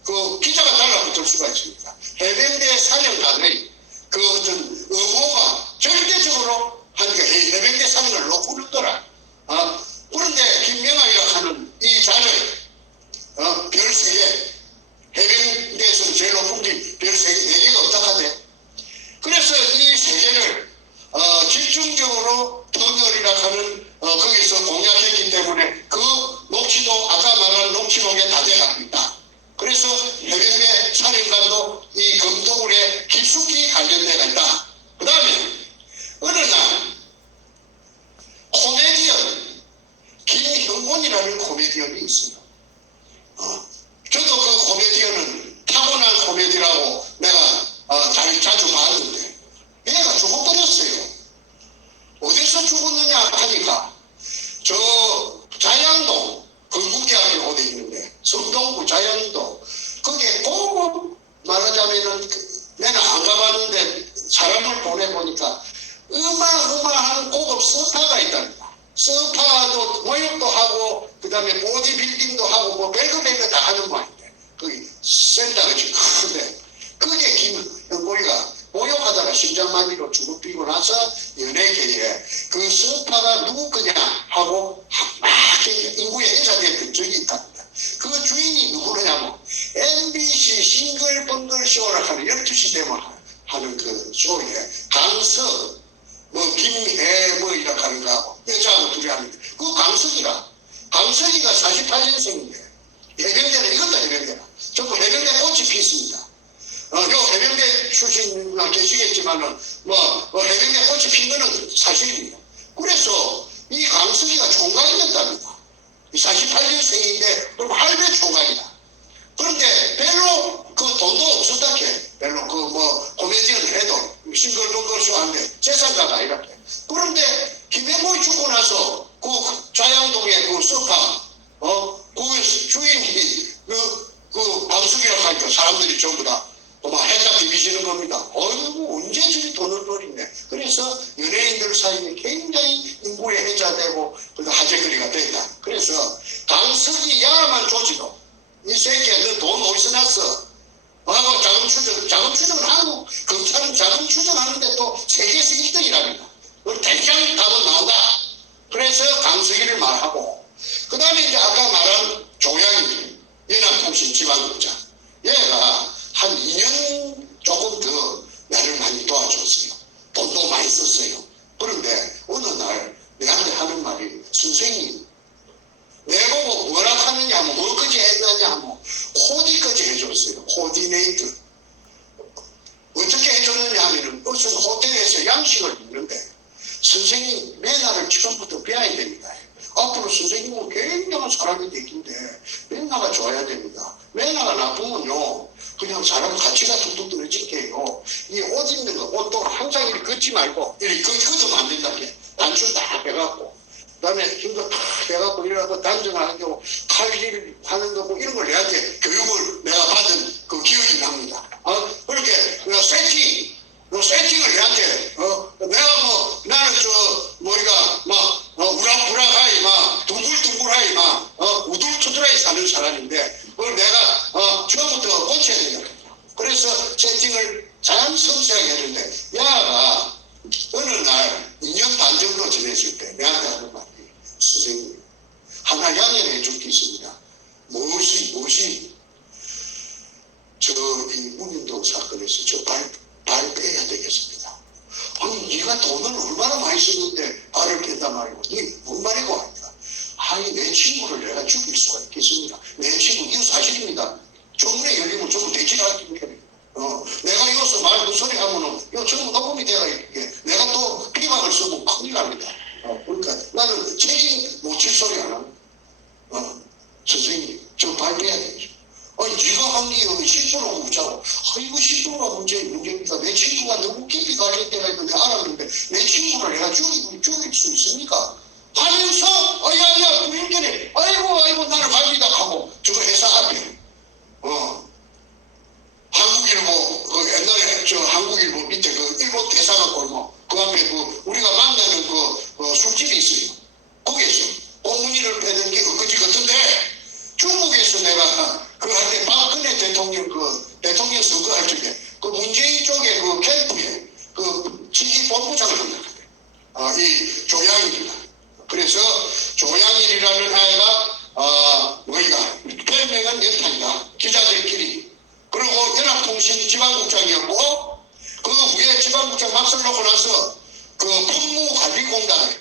그 기자가 달라붙을 수가 있습니다. 해병대 사령관의 그 어떤 의무가 절대적으로 하니까 해병대 사령을 놓고 그러더라. 그런데 김명환이라고 하는 이 자를 별 3개 해병대에서는 제일 높은 게 별 4개가 없다 하네. 그래서 이 3개를 집중적으로 터널이라 하는 거기서 공략했기 때문에 그 녹취록 아까 말한 녹취록에 다 돼갑니다. 그래서 해병대 사령관도 이 검도굴에 깊숙이 관련돼가 있다. 그 다음에 어느 날 코미디언 김형곤이라는 코미디언이 있어요. 저도 그 코미디언은 타고난 코미디라고 내가 자주 봤는데 얘가 죽어버렸어요. 어디서 죽었느냐 하니까 저 자양동 건국대학에 어디 있는데 성동구 자양동 그게 고급 말하자면은 내가 안 가봤는데 사람을 보내보니까 어마어마한 고급 스파가 있답니다. 스파도 모욕도 하고 그 다음에 보디빌딩도 하고 뭐 별거 다 하는 모양인데 거기 센터가 지금 큰데 그게 김영골이가 모욕하다가 심장 심장마비로 죽어비고 나서 연예계에 그 스타가 누구 거냐 하고 막 인구의 해자된 적이 있답니다. 그 주인이 누구냐면 MBC 싱글벙글 쇼라 하는 12시 되면 하는 그 쇼에 강석, 뭐 김해 뭐 이렇게 하는 거하고 여자하고 둘이 하는데 그 강석이가 48년생인데 해병대는 이것도 해병대라. 전부 해병대 꽃이 피습니다. 요 해병대 출신 계시겠지만은 해병대 꽃이 핀 거는 사실입니다. 그래서 이 강석이가 총각이 됐답니다. 48년생인데 그럼 할배 총각이다. 그런데 별로 그 돈도 없었다 캐. 별로 코미디언을 해도 싱글벙글쇼 하는데 재산가가 이렇게. 그런데 김해모이 죽고 나서 그 좌양동의 그 소파 그 주인이 그 방숙이라고 하니까 사람들이 전부 다 해다 비비시는 겁니다. 어이구 언제 저리 돈을 버리네. 그래서 연예인들 사이에 굉장히 인구에 해자되고 화제거리가 된다. 그래서 강석이 야만 조지도 이 새끼야 너 돈 어디서 났어? 하고 자금 추정은 한국 검찰은 자금 추정하는데 또 세계에서 1등이랍니다. 대장 답은 나온다. 그래서 강석이를 말하고 그 다음에 이제 아까 말한 조양이 연합통신 지방국장 얘가 한 2년 조금 더 나를 많이 도와줬어요. 돈도 많이 썼어요. 그런데 어느 날 내한테 하는 말이 선생님 내보고 뭐라 하느냐 하면 뭐까지 해주느냐 하면 코디까지 해줬어요. 코디네이터. 어떻게 해줬느냐 하면은 무슨 호텔에서 양식을 먹는데 선생님 매너를 처음부터 배워야 됩니다. 앞으로 선생님은 굉장한 사람이 되긴데 매너가 좋아야 됩니다. 매너가 나쁘면요 그냥 사람 가치가 뚝뚝 떨어질게요. 이 옷 입는 거 옷도 항상 이렇게 걷지 말고 이렇게 걷으면 안 된다. 단추 딱 빼갖고 그다음에 힘도 탁 빼갖고 이러고 단정하고 칼질 하는 거 뭐 이런 걸 내한테 교육을 내가 받은 그 기억이 납니다. 그렇게 세팅을 내한테 내가 나는 머리가 막 우락부락하이 막 둥글둥글하이 막 우둘투둘하이 사는 사람인데 그걸 내가 처음부터 고쳐야 된다. 그래서 세팅을 잘 섬세하게 했는데 야가 어느 날 2년 반 정도 지냈을 때 내한테 하는 말이 선생님 하나 양해해 줄 게 있습니다. 무엇이 이 문인동 사건에서 저 발 빼야 되겠습니다. 아니 네가 돈을 얼마나 많이 썼는데 발을 뺀단 말이고 이게 뭔 말이고 합니다. 아니 내 친구를 내가 죽일 수가 있겠습니까? 내 친구 이거 사실입니다. 정문에 열리면 전부 대지를 할게요. 내가 이어서 말 그 소리 하면은 이거 전부 녹음이 돼야 이게 내가 또 피박을 쓰고 큰일 납니다. 그러니까 나는 책임 못 질 소리 안 합니다. 선생님 저 발 빼야 되겠죠. 아니 네가 한 게 10%고 웃자고 이거 10%가 문제입니다. 내 친구가 너무 깊이 가릴 때가 있는데 알았는데 내 친구를 내가 죽일 수 있습니까? 하면서 야야 부인들이 아이고 나를 말리다 하고 저 회사 앞에 한국일보 옛날에 저 한국일보 밑에 그 일본 대사관 골목 그 앞에 우리가 만나는 술집이 있어요. 거기에서 공문이를 패는 게 엊그제 같은데 중국에서 내가 한때 박근혜 대통령 대통령 선거할 적에 문재인 쪽에 캠프에 지휘본부장을 한다. 이 조양일이다. 그래서 조양일이라는 아이가 별명은 연탄이다. 기자들끼리. 그리고 연합통신 지방국장이었고 그 후에 지방국장 막설 놓고 나서 법무관리공단에